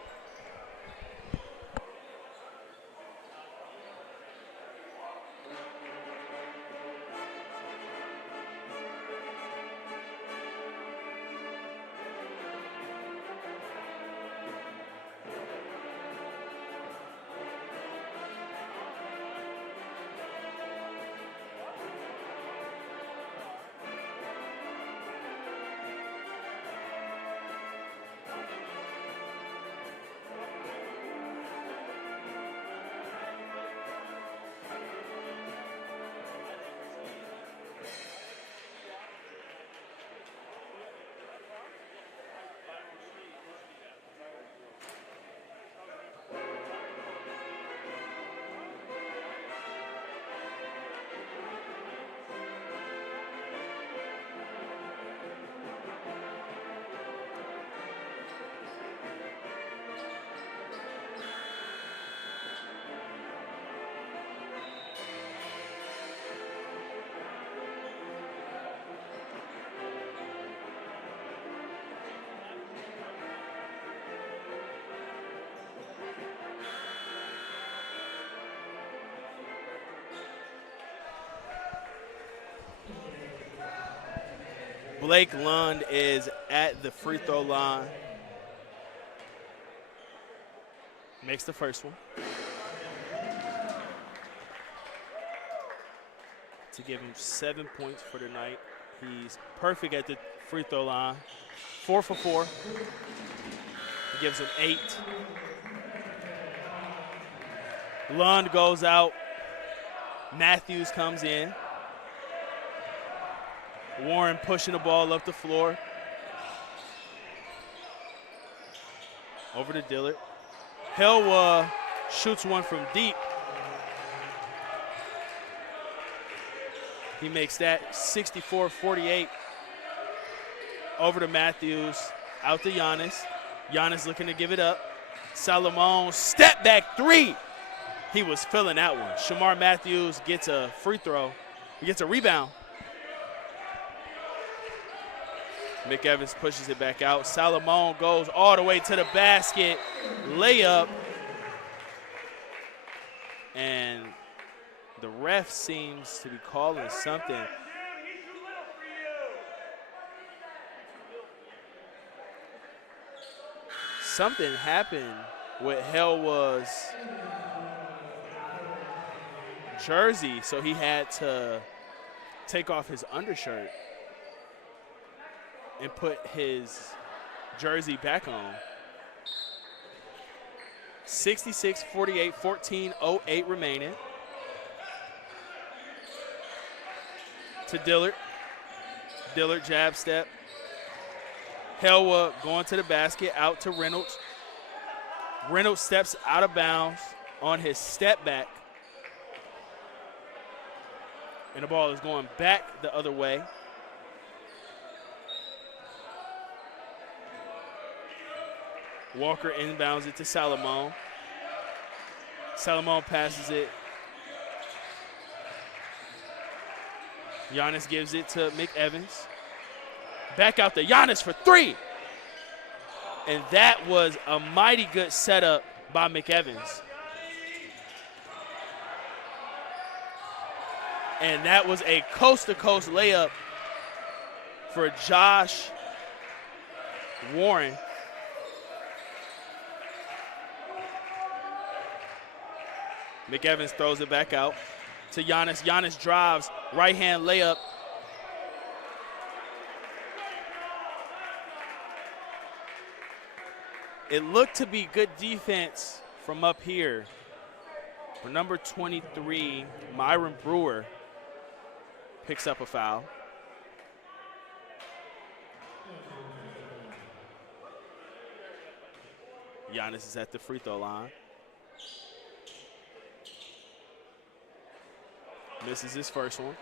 Blake Lund is at the free throw line. Makes the first one. To give him 7 points for the night. He's perfect at the free throw line. 4 for 4. He gives him 8. Lund goes out. Matthews comes in. Warren pushing the ball up the floor. Over to Dillard. Helwa shoots one from deep. He makes that 64-48. Over to Matthews. Out to Giannis. Giannis looking to give it up. Salomon, step back 3. He was feeling that one. Shamar Matthews gets a free throw. He gets a rebound. McEvans pushes it back out. Salomon goes all the way to the basket. Layup. And the ref seems to be calling something. Something happened with Helwa's jersey, so he had to take off his undershirt and put his jersey back on. 66-48, 14:08 remaining. To Dillard. Dillard jab step. Helwa going to the basket, out to Reynolds. Reynolds steps out of bounds on his step back. And the ball is going back the other way. Walker inbounds it to Salomon. Salomon passes it. Giannis gives it to McEvans. Back out to Giannis for 3. And that was a mighty good setup by McEvans. And that was a coast-to-coast layup for Josh Warren. McEvans throws it back out to Giannis. Giannis drives, right-hand layup. It looked to be good defense from up here. For number 23, Myron Brewer picks up a foul. Giannis is at the free throw line. Misses his first one.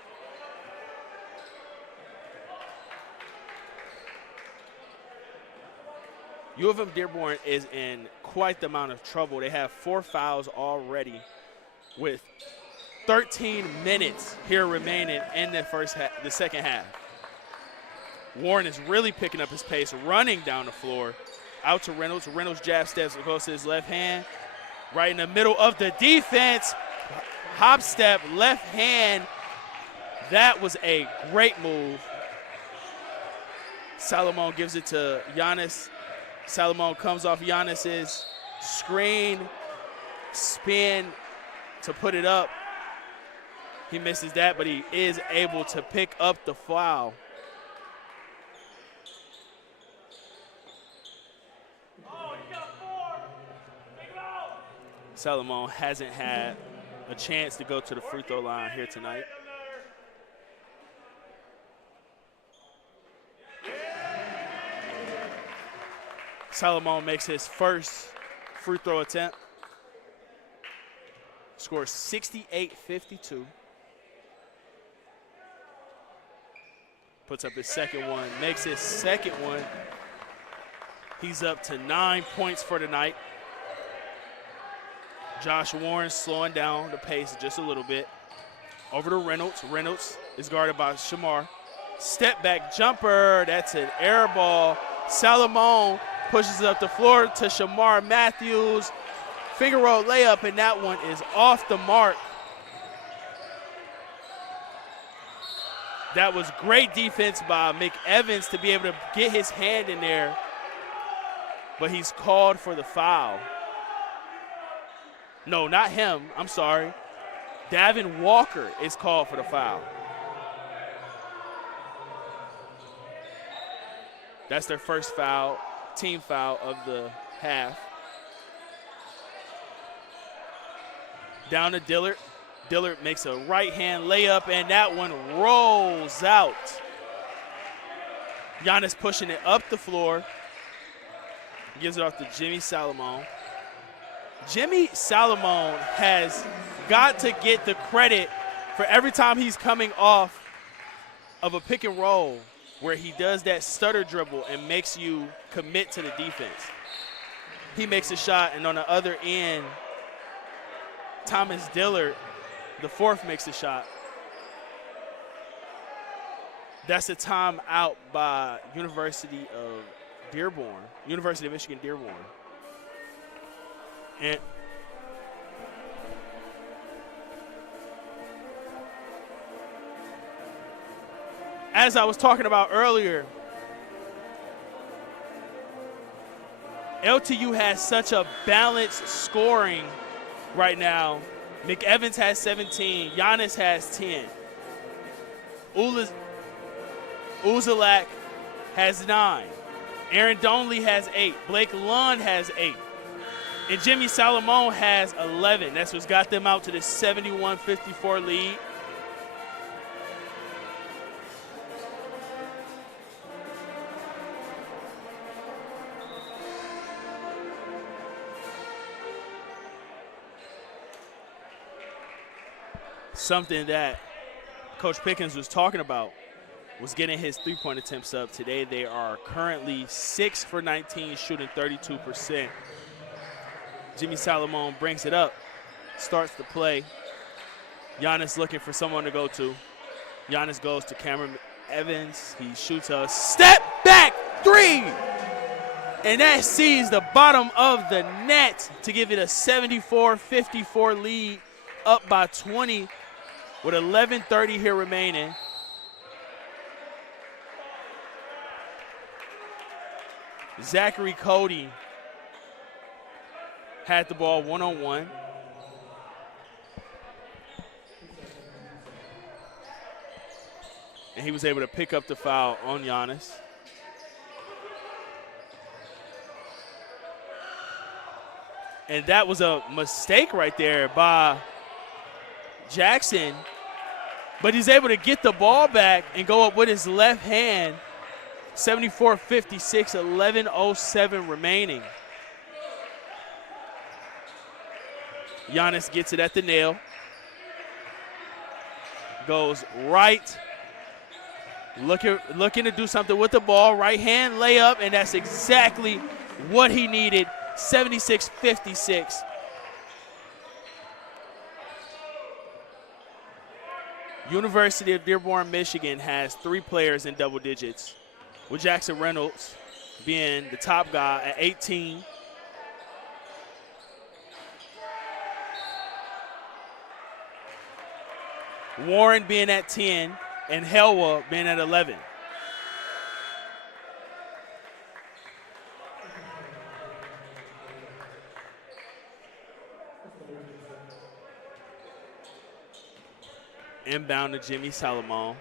U of M Dearborn is in quite the amount of trouble. They have 4 fouls already with 13 minutes here remaining in the second half. Warren is really picking up his pace, running down the floor. Out to Reynolds. Reynolds jab steps, goes to his left hand. Right in the middle of the defense. Hop step, left hand. That was a great move. Salomon gives it to Giannis. Salomon comes off Giannis's screen, spin to put it up. He misses that, but he is able to pick up the foul. Salomon hasn't had a chance to go to the free throw line here tonight. Salomon makes his first free throw attempt. Scores 68-52. Puts up his second one, makes his second one. He's up to 9 points for the night. Josh Warren slowing down the pace just a little bit. Over to Reynolds. Reynolds is guarded by Shamar. Step back jumper. That's an air ball. Salomon pushes it up the floor to Shamar Matthews. Finger roll layup, and that one is off the mark. That was great defense by McEvans to be able to get his hand in there, but he's called for the foul. No, not him. I'm sorry. Davin Walker is called for the foul. That's their first foul, team foul of the half. Down to Dillard. Dillard makes a right-hand layup, and that one rolls out. Giannis pushing it up the floor. Gives it off to Jimmy Salomon. Jimmy Salomon has got to get the credit for every time he's coming off of a pick and roll where he does that stutter dribble and makes you commit to the defense. He makes a shot, and on the other end, Thomas Dillard, the fourth, makes a shot. That's a timeout by University of Michigan-Dearborn. And as I was talking about earlier, LTU has such a balanced scoring right now. McEvans has 17. Giannis has 10. Uzelac has 9. Aaron Donley has 8. Blake Lund has 8. And Jimmy Salomon has 11. That's what's got them out to the 71-54 lead. Something that Coach Pickens was talking about was getting his three-point attempts up. Today they are currently 6 for 19, shooting 32%. Jimmy Salomon brings it up, starts the play. Giannis looking for someone to go to. Giannis goes to Cameron Evans. He shoots a step-back three. And that sees the bottom of the net to give it a 74-54 lead, up by 20 with 11:30 here remaining. Zachary Cody had the ball one-on-one. And he was able to pick up the foul on Giannis. And that was a mistake right there by Jackson. But he's able to get the ball back and go up with his left hand. 74-56, 11:07 remaining. Giannis gets it at the nail. Goes right. Looking to do something with the ball. Right hand layup, and that's exactly what he needed. 76-56. University of Dearborn, Michigan has 3 players in double digits, with Jackson Reynolds being the top guy at 18. Warren being at 10, and Helwa being at 11. Inbound to Jimmy Salomon.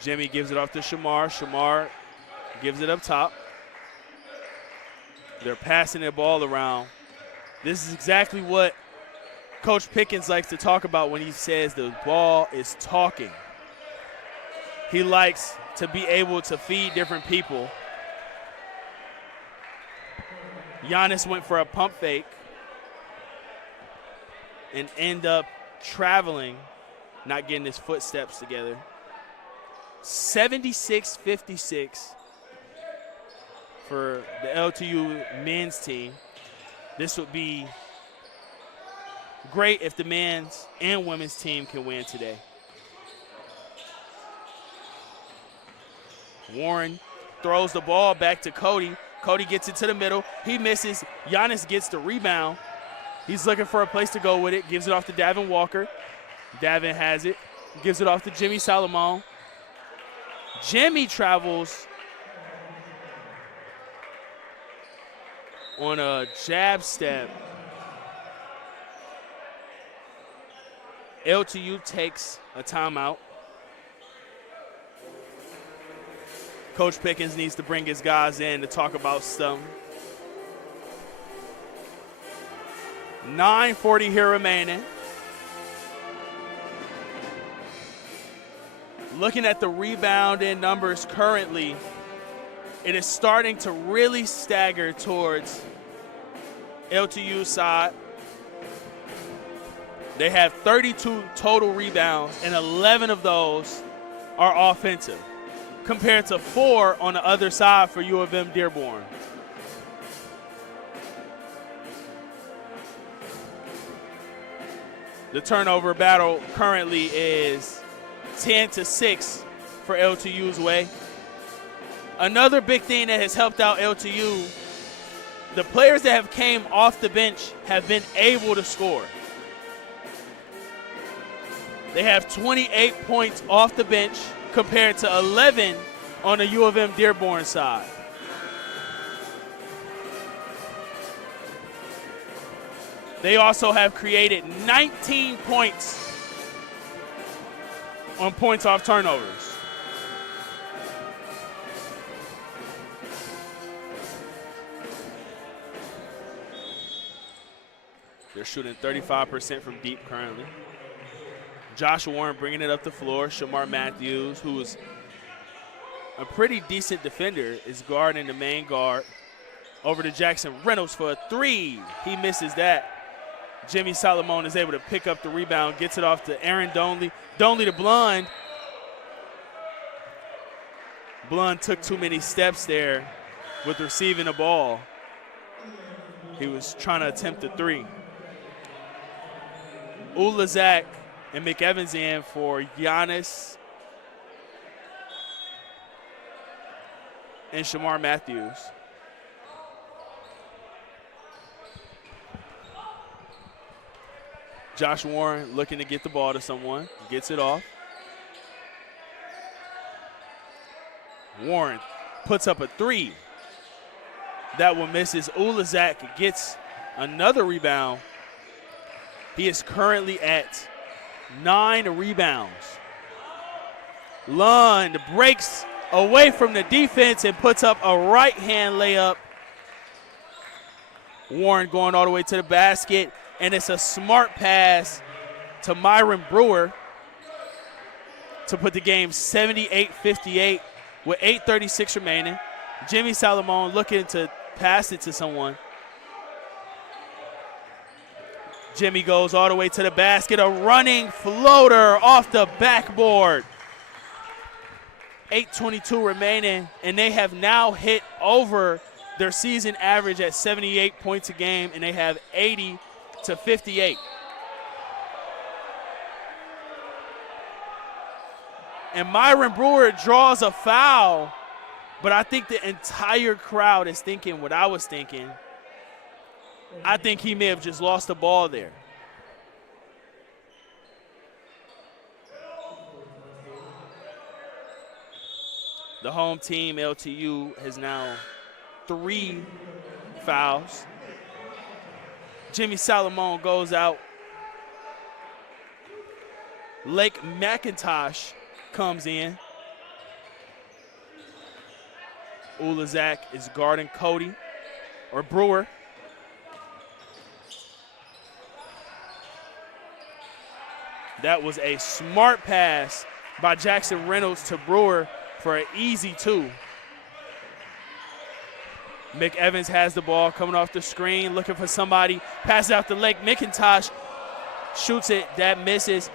Jimmy gives it off to Shamar. Shamar gives it up top. They're passing the ball around. This is exactly what Coach Pickens likes to talk about when he says the ball is talking. He likes to be able to feed different people. Giannis went for a pump fake and end up traveling, not getting his footsteps together. 76-56 for the LTU men's team. This would be great if the men's and women's team can win today. Warren throws the ball back to Cody. Cody gets it to the middle. He misses. Giannis gets the rebound. He's looking for a place to go with it. Gives it off to Davin Walker. Davin has it. gives it off to Jimmy Salomon. Jimmy travels on a jab step. LTU takes a timeout. Coach Pickens needs to bring his guys in to talk about something. 9:40 here remaining. Looking at the rebounding numbers currently, it is starting to really stagger towards LTU's side. They have 32 total rebounds, and 11 of those are offensive, compared to 4 on the other side for U of M Dearborn. The turnover battle currently is 10-6 for LTU's way. Another big thing that has helped out LTU, the players that have came off the bench have been able to score. They have 28 points off the bench compared to 11 on the U of M Dearborn side. They also have created 19 points on points off turnovers. They're shooting 35% from deep currently. Josh Warren bringing it up the floor. Shamar Matthews, who is a pretty decent defender, is guarding the main guard. Over to Jackson Reynolds for a 3. He misses that. Jimmy Salomon is able to pick up the rebound, gets it off to Aaron Donley. Donley to Blund. Blund took too many steps there with receiving the ball. He was trying to attempt a 3. Ulazak and McEvans in for Giannis and Shamar Matthews. Josh Warren looking to get the ball to someone, gets it off. Warren puts up a 3. That one misses. Ulazak gets another rebound. He is currently at 9 rebounds. Lund breaks away from the defense and puts up a right-hand layup. Warren going all the way to the basket, and it's a smart pass to Myron Brewer to put the game 78-58 with 8:36 remaining. Jimmy Salomon looking to pass it to someone. Jimmy goes all the way to the basket, a running floater off the backboard. 8:22 remaining, and they have now hit over their season average at 78 points a game, and they have 80-58. And Myron Brewer draws a foul, but I think the entire crowd is thinking what I was thinking. I think he may have just lost the ball there. The home team, LTU, has now 3 fouls. Jimmy Salomon goes out. Lake McIntosh comes in. Ulazak is guarding Cody, or Brewer. That was a smart pass by Jackson Reynolds to Brewer for an easy 2. McEvans has the ball coming off the screen, looking for somebody. Passes out to Lake McIntosh, shoots it, that misses.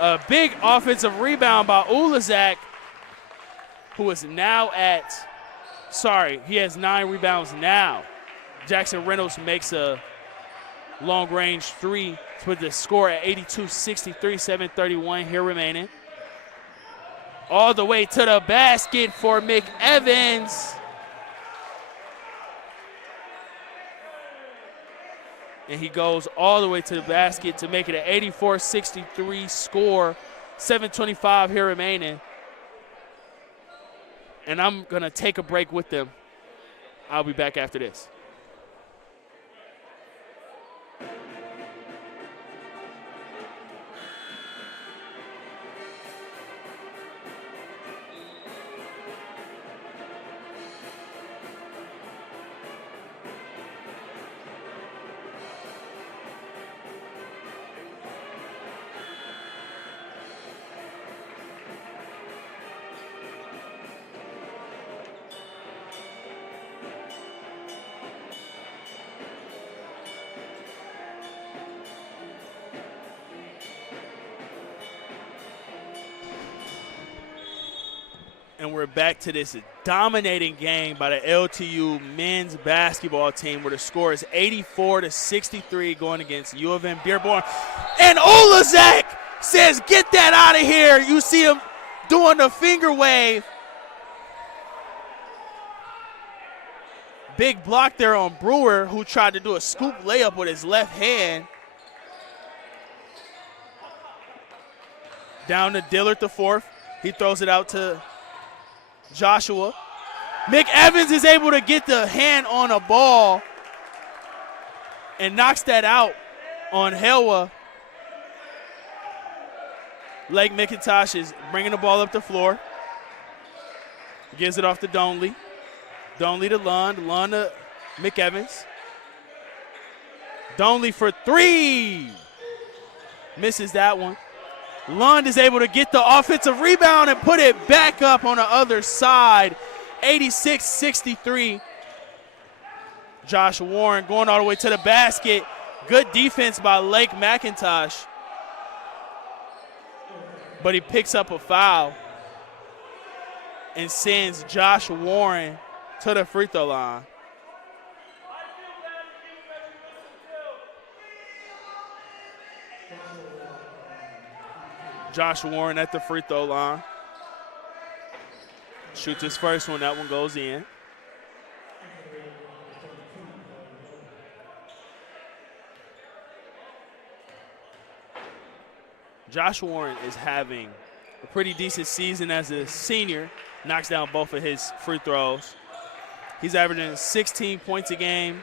A big offensive rebound by Ulazak, who is now at, he has 9 rebounds now. Jackson Reynolds makes a long-range 3 to put the score at 82-63, 7:31 here remaining. All the way to the basket for McEvans. And he goes all the way to the basket to make it an 84-63 score, 7:25 here remaining. And I'm going to take a break with them. I'll be back after this. And we're back to this dominating game by the LTU men's basketball team where the score is 84-63 going against U of M Dearborn. And Olazak says, get that out of here. You see him doing the finger wave. Big block there on Brewer, who tried to do a scoop layup with his left hand. Down to Dillard the fourth. He throws it out to Joshua. McEvans is able to get the hand on a ball and knocks that out on Helwa. Lake McIntosh is bringing the ball up the floor. Gives it off to Donley. Donley to Lund. Lund to McEvans. Donley for three. Misses that one. Lund is able to get the offensive rebound and put it back up on the other side. 86-63. Josh Warren going all the way to the basket. Good defense by Lake McIntosh. But he picks up a foul and sends Josh Warren to the free throw line. Josh Warren at the free throw line. Shoots his first one. That one goes in. Josh Warren is having a pretty decent season as a senior. Knocks down both of his free throws. He's averaging 16 points a game,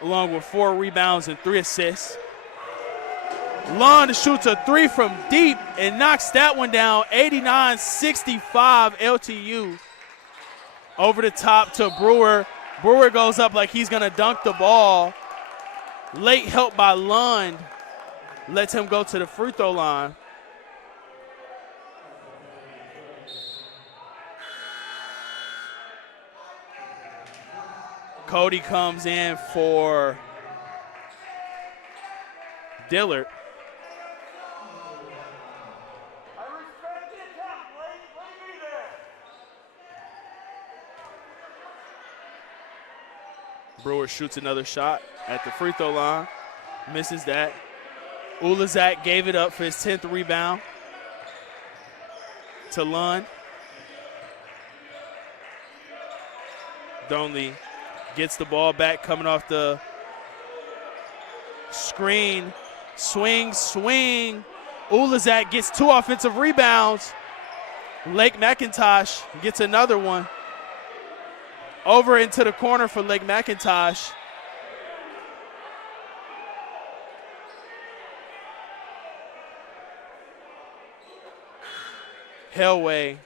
along with 4 rebounds and 3 assists. Lund shoots a three from deep and knocks that one down. 89-65 LTU. Over the top to Brewer. Brewer goes up like he's going to dunk the ball. Late help by Lund lets him go to the free throw line. Cody comes in for Dillard. Brewer shoots another shot at the free throw line. Misses that. Ulazak gave it up for his 10th rebound to Lund. Donley gets the ball back coming off the screen. Swing. Ulazak gets 2 offensive rebounds. Lake McIntosh gets another one. Over into the corner for Lake McIntosh. Helwa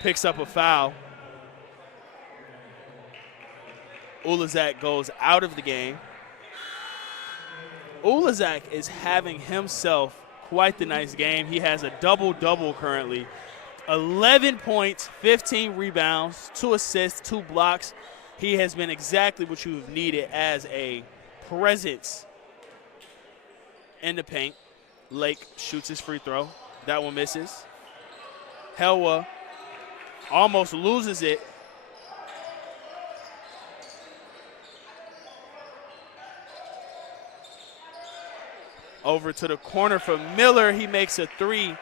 picks up a foul. Ulazak goes out of the game. Ulazak is having himself quite the nice game. He has a double-double currently. 11 points, 15 rebounds, 2 assists, 2 blocks. He has been exactly what you've needed as a presence in the paint. Lake shoots his free throw. That one misses. Helwa almost loses it. Over to the corner for Miller. He makes a 3.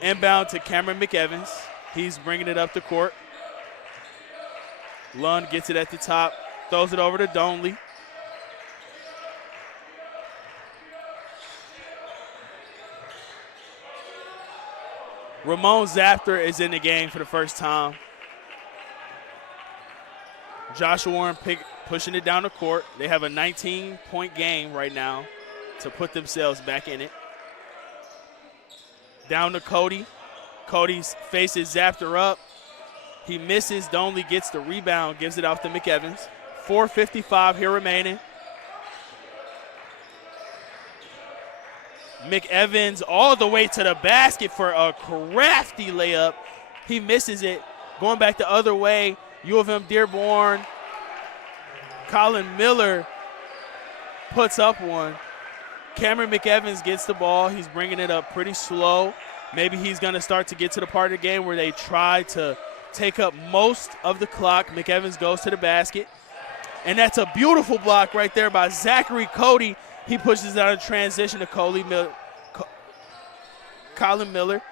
Inbound to Cameron McEvans. He's bringing it up the court. Lund gets it at the top, throws it over to Donley. Ramon Zapter is in the game for the first time. Joshua Warren pushing it down the court. They have a 19-point game right now to put themselves back in it. Down to Cody. Cody faces Zapter up. He misses. Donley gets the rebound, gives it off to McEvans. 4:55 here remaining. McEvans all the way to the basket for a crafty layup. He misses it. Going back the other way, U of M Dearborn. Colin Miller puts up one. Cameron McEvans gets the ball. He's bringing it up pretty slow. Maybe he's going to start to get to the part of the game where they try to take up most of the clock. McEvans goes to the basket. And that's a beautiful block right there by Zachary Cody. He pushes out a transition to Colin Miller.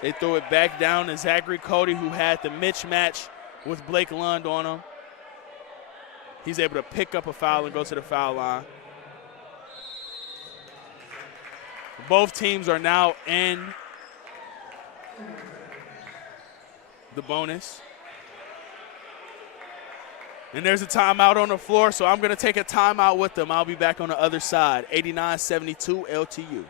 They throw it back down to Zachary Cody, who had the mismatch with Blake Lund on him. He's able to pick up a foul and go to the foul line. Both teams are now in the bonus. And there's a timeout on the floor, so I'm going to take a timeout with them. I'll be back on the other side. 89-72 LTU.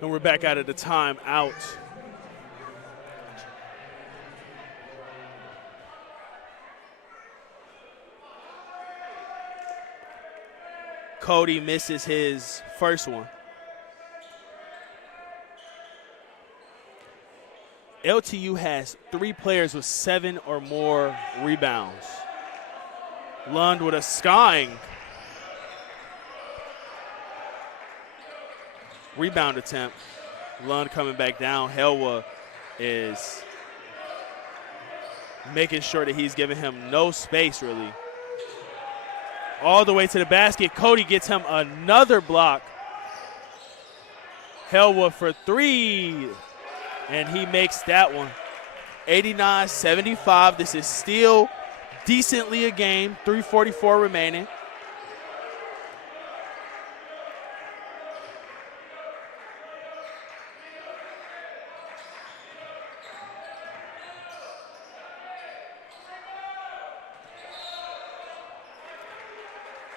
And we're back out of the timeout. Cody misses his first one. LTU has 3 players with 7 or more rebounds. Lund with a skying rebound attempt. Lund coming back down. Helwa is making sure that he's giving him no space, really. All the way to the basket. Cody gets him another block. Helwa for 3. And he makes that one. 89-75. This is still decently a game. 3:44 remaining.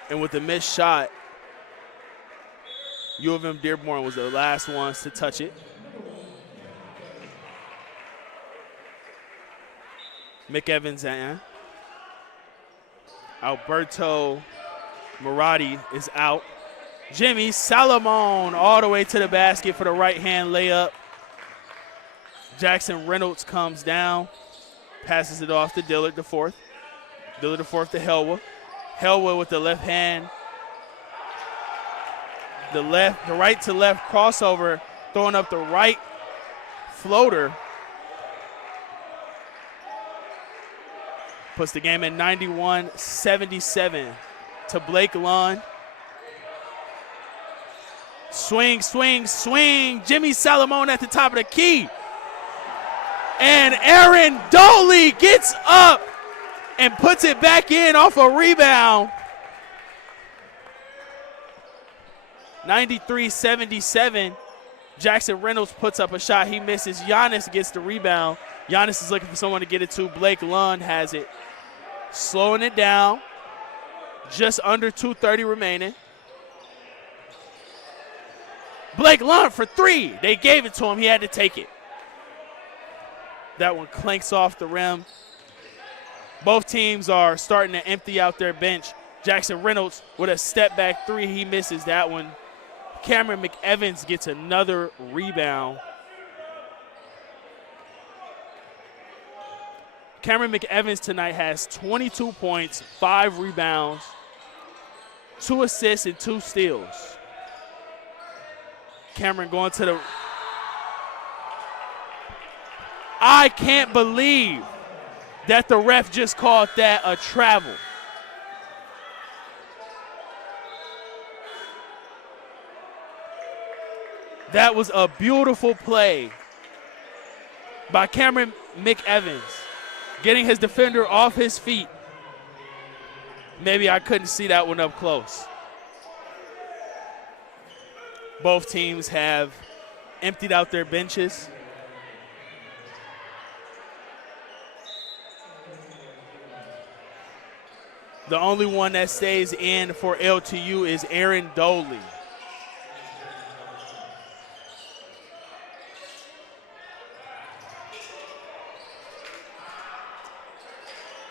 And with the missed shot, U of M Dearborn was the last ones to touch it. McEvans and Alberto Marotti is out. Jimmy Salomon all the way to the basket for the right-hand layup. Jackson Reynolds comes down, passes it off to Dillard the fourth. Dillard the fourth to Helwa. Helwa with the left hand. The right to left crossover, throwing up the right floater. Puts the game at 91-77 to Blake Lund. Swing, swing, swing. Jimmy Salamone at the top of the key. And Aaron Doley gets up and puts it back in off a rebound. 93-77. Jackson Reynolds puts up a shot. He misses. Giannis gets the rebound. Giannis is looking for someone to get it to. Blake Lund has it. Slowing it down. Just under 2:30 remaining. Blake Lund for three. They gave it to him. He had to take it. That one clanks off the rim. Both teams are starting to empty out their bench. Jackson Reynolds with a step-back three. He misses that one. Cameron McEvans gets another rebound. Cameron McEvans tonight has 22 points, 5 rebounds, 2 assists, and 2 steals. Cameron going to the... I can't believe that the ref just called that a travel. That was a beautiful play by Cameron McEvans, getting his defender off his feet. Maybe I couldn't see that one up close. Both teams have emptied out their benches. The only one that stays in for LTU is Aaron Doley.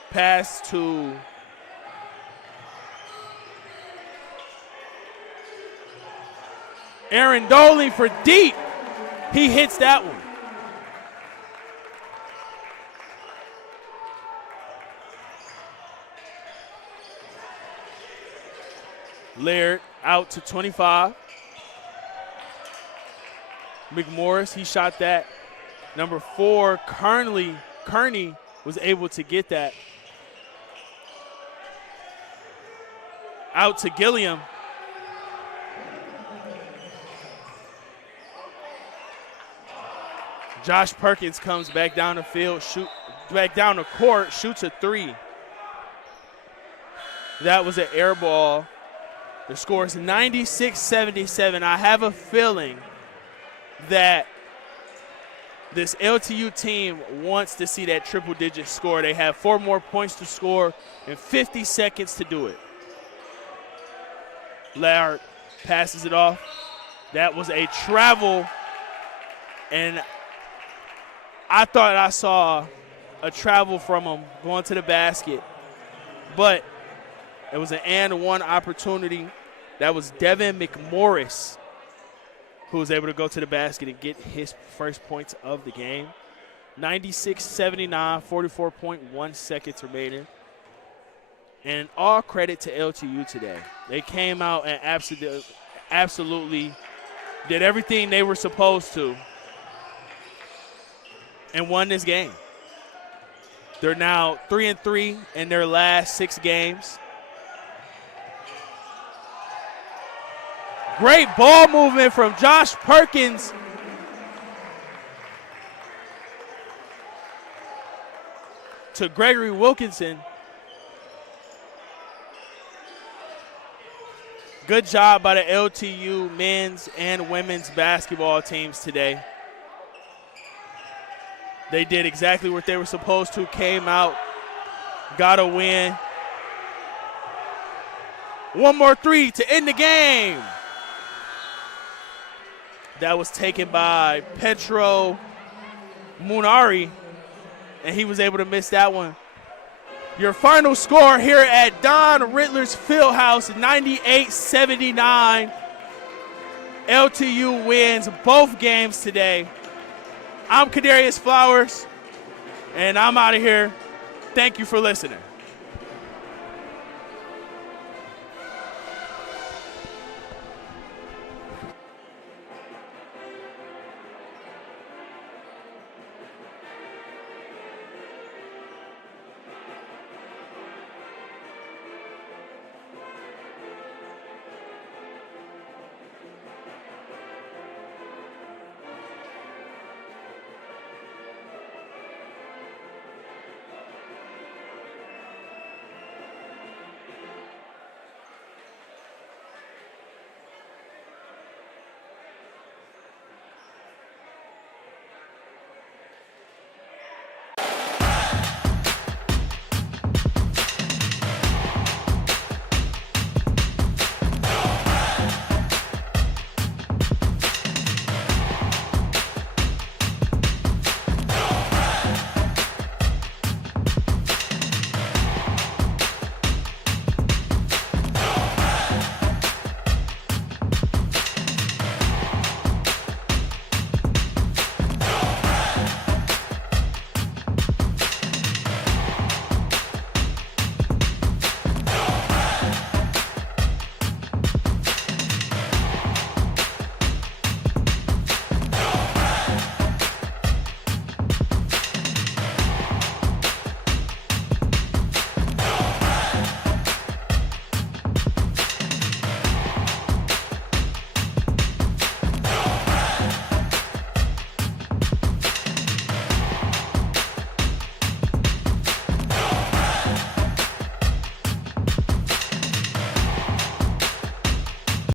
Pass to Aaron Doley for deep. He hits that one. Laird out to 25. McMorris, he shot that. Number 4, Kearney was able to get that. Out to Gilliam. Josh Perkins comes back down the field, back down the court, shoots a 3. That was an air ball. The score is 96-77. I have a feeling that this LTU team wants to see that triple-digit score. They have 4 more points to score and 50 seconds to do it. Laird passes it off. That was a travel, and I thought I saw a travel from him going to the basket, but it was an and-one opportunity. That was Devin McMorris who was able to go to the basket and get his first points of the game. 96-79, 44.1 seconds remaining. And all credit to LTU today. They came out and absolutely did everything they were supposed to and won this game. They're now 3-3 in their last 6 games. Great ball movement from Josh Perkins. To Gregory Wilkinson. Good job by the LTU men's and women's basketball teams today. They did exactly what they were supposed to, came out, got a win. One more 3 to end the game. That was taken by Petro Munari, and he was able to miss that one. Your final score here at Don Rittler's Fieldhouse, 98-79. LTU wins both games today. I'm Kadarius Flowers, and I'm out of here. Thank you for listening.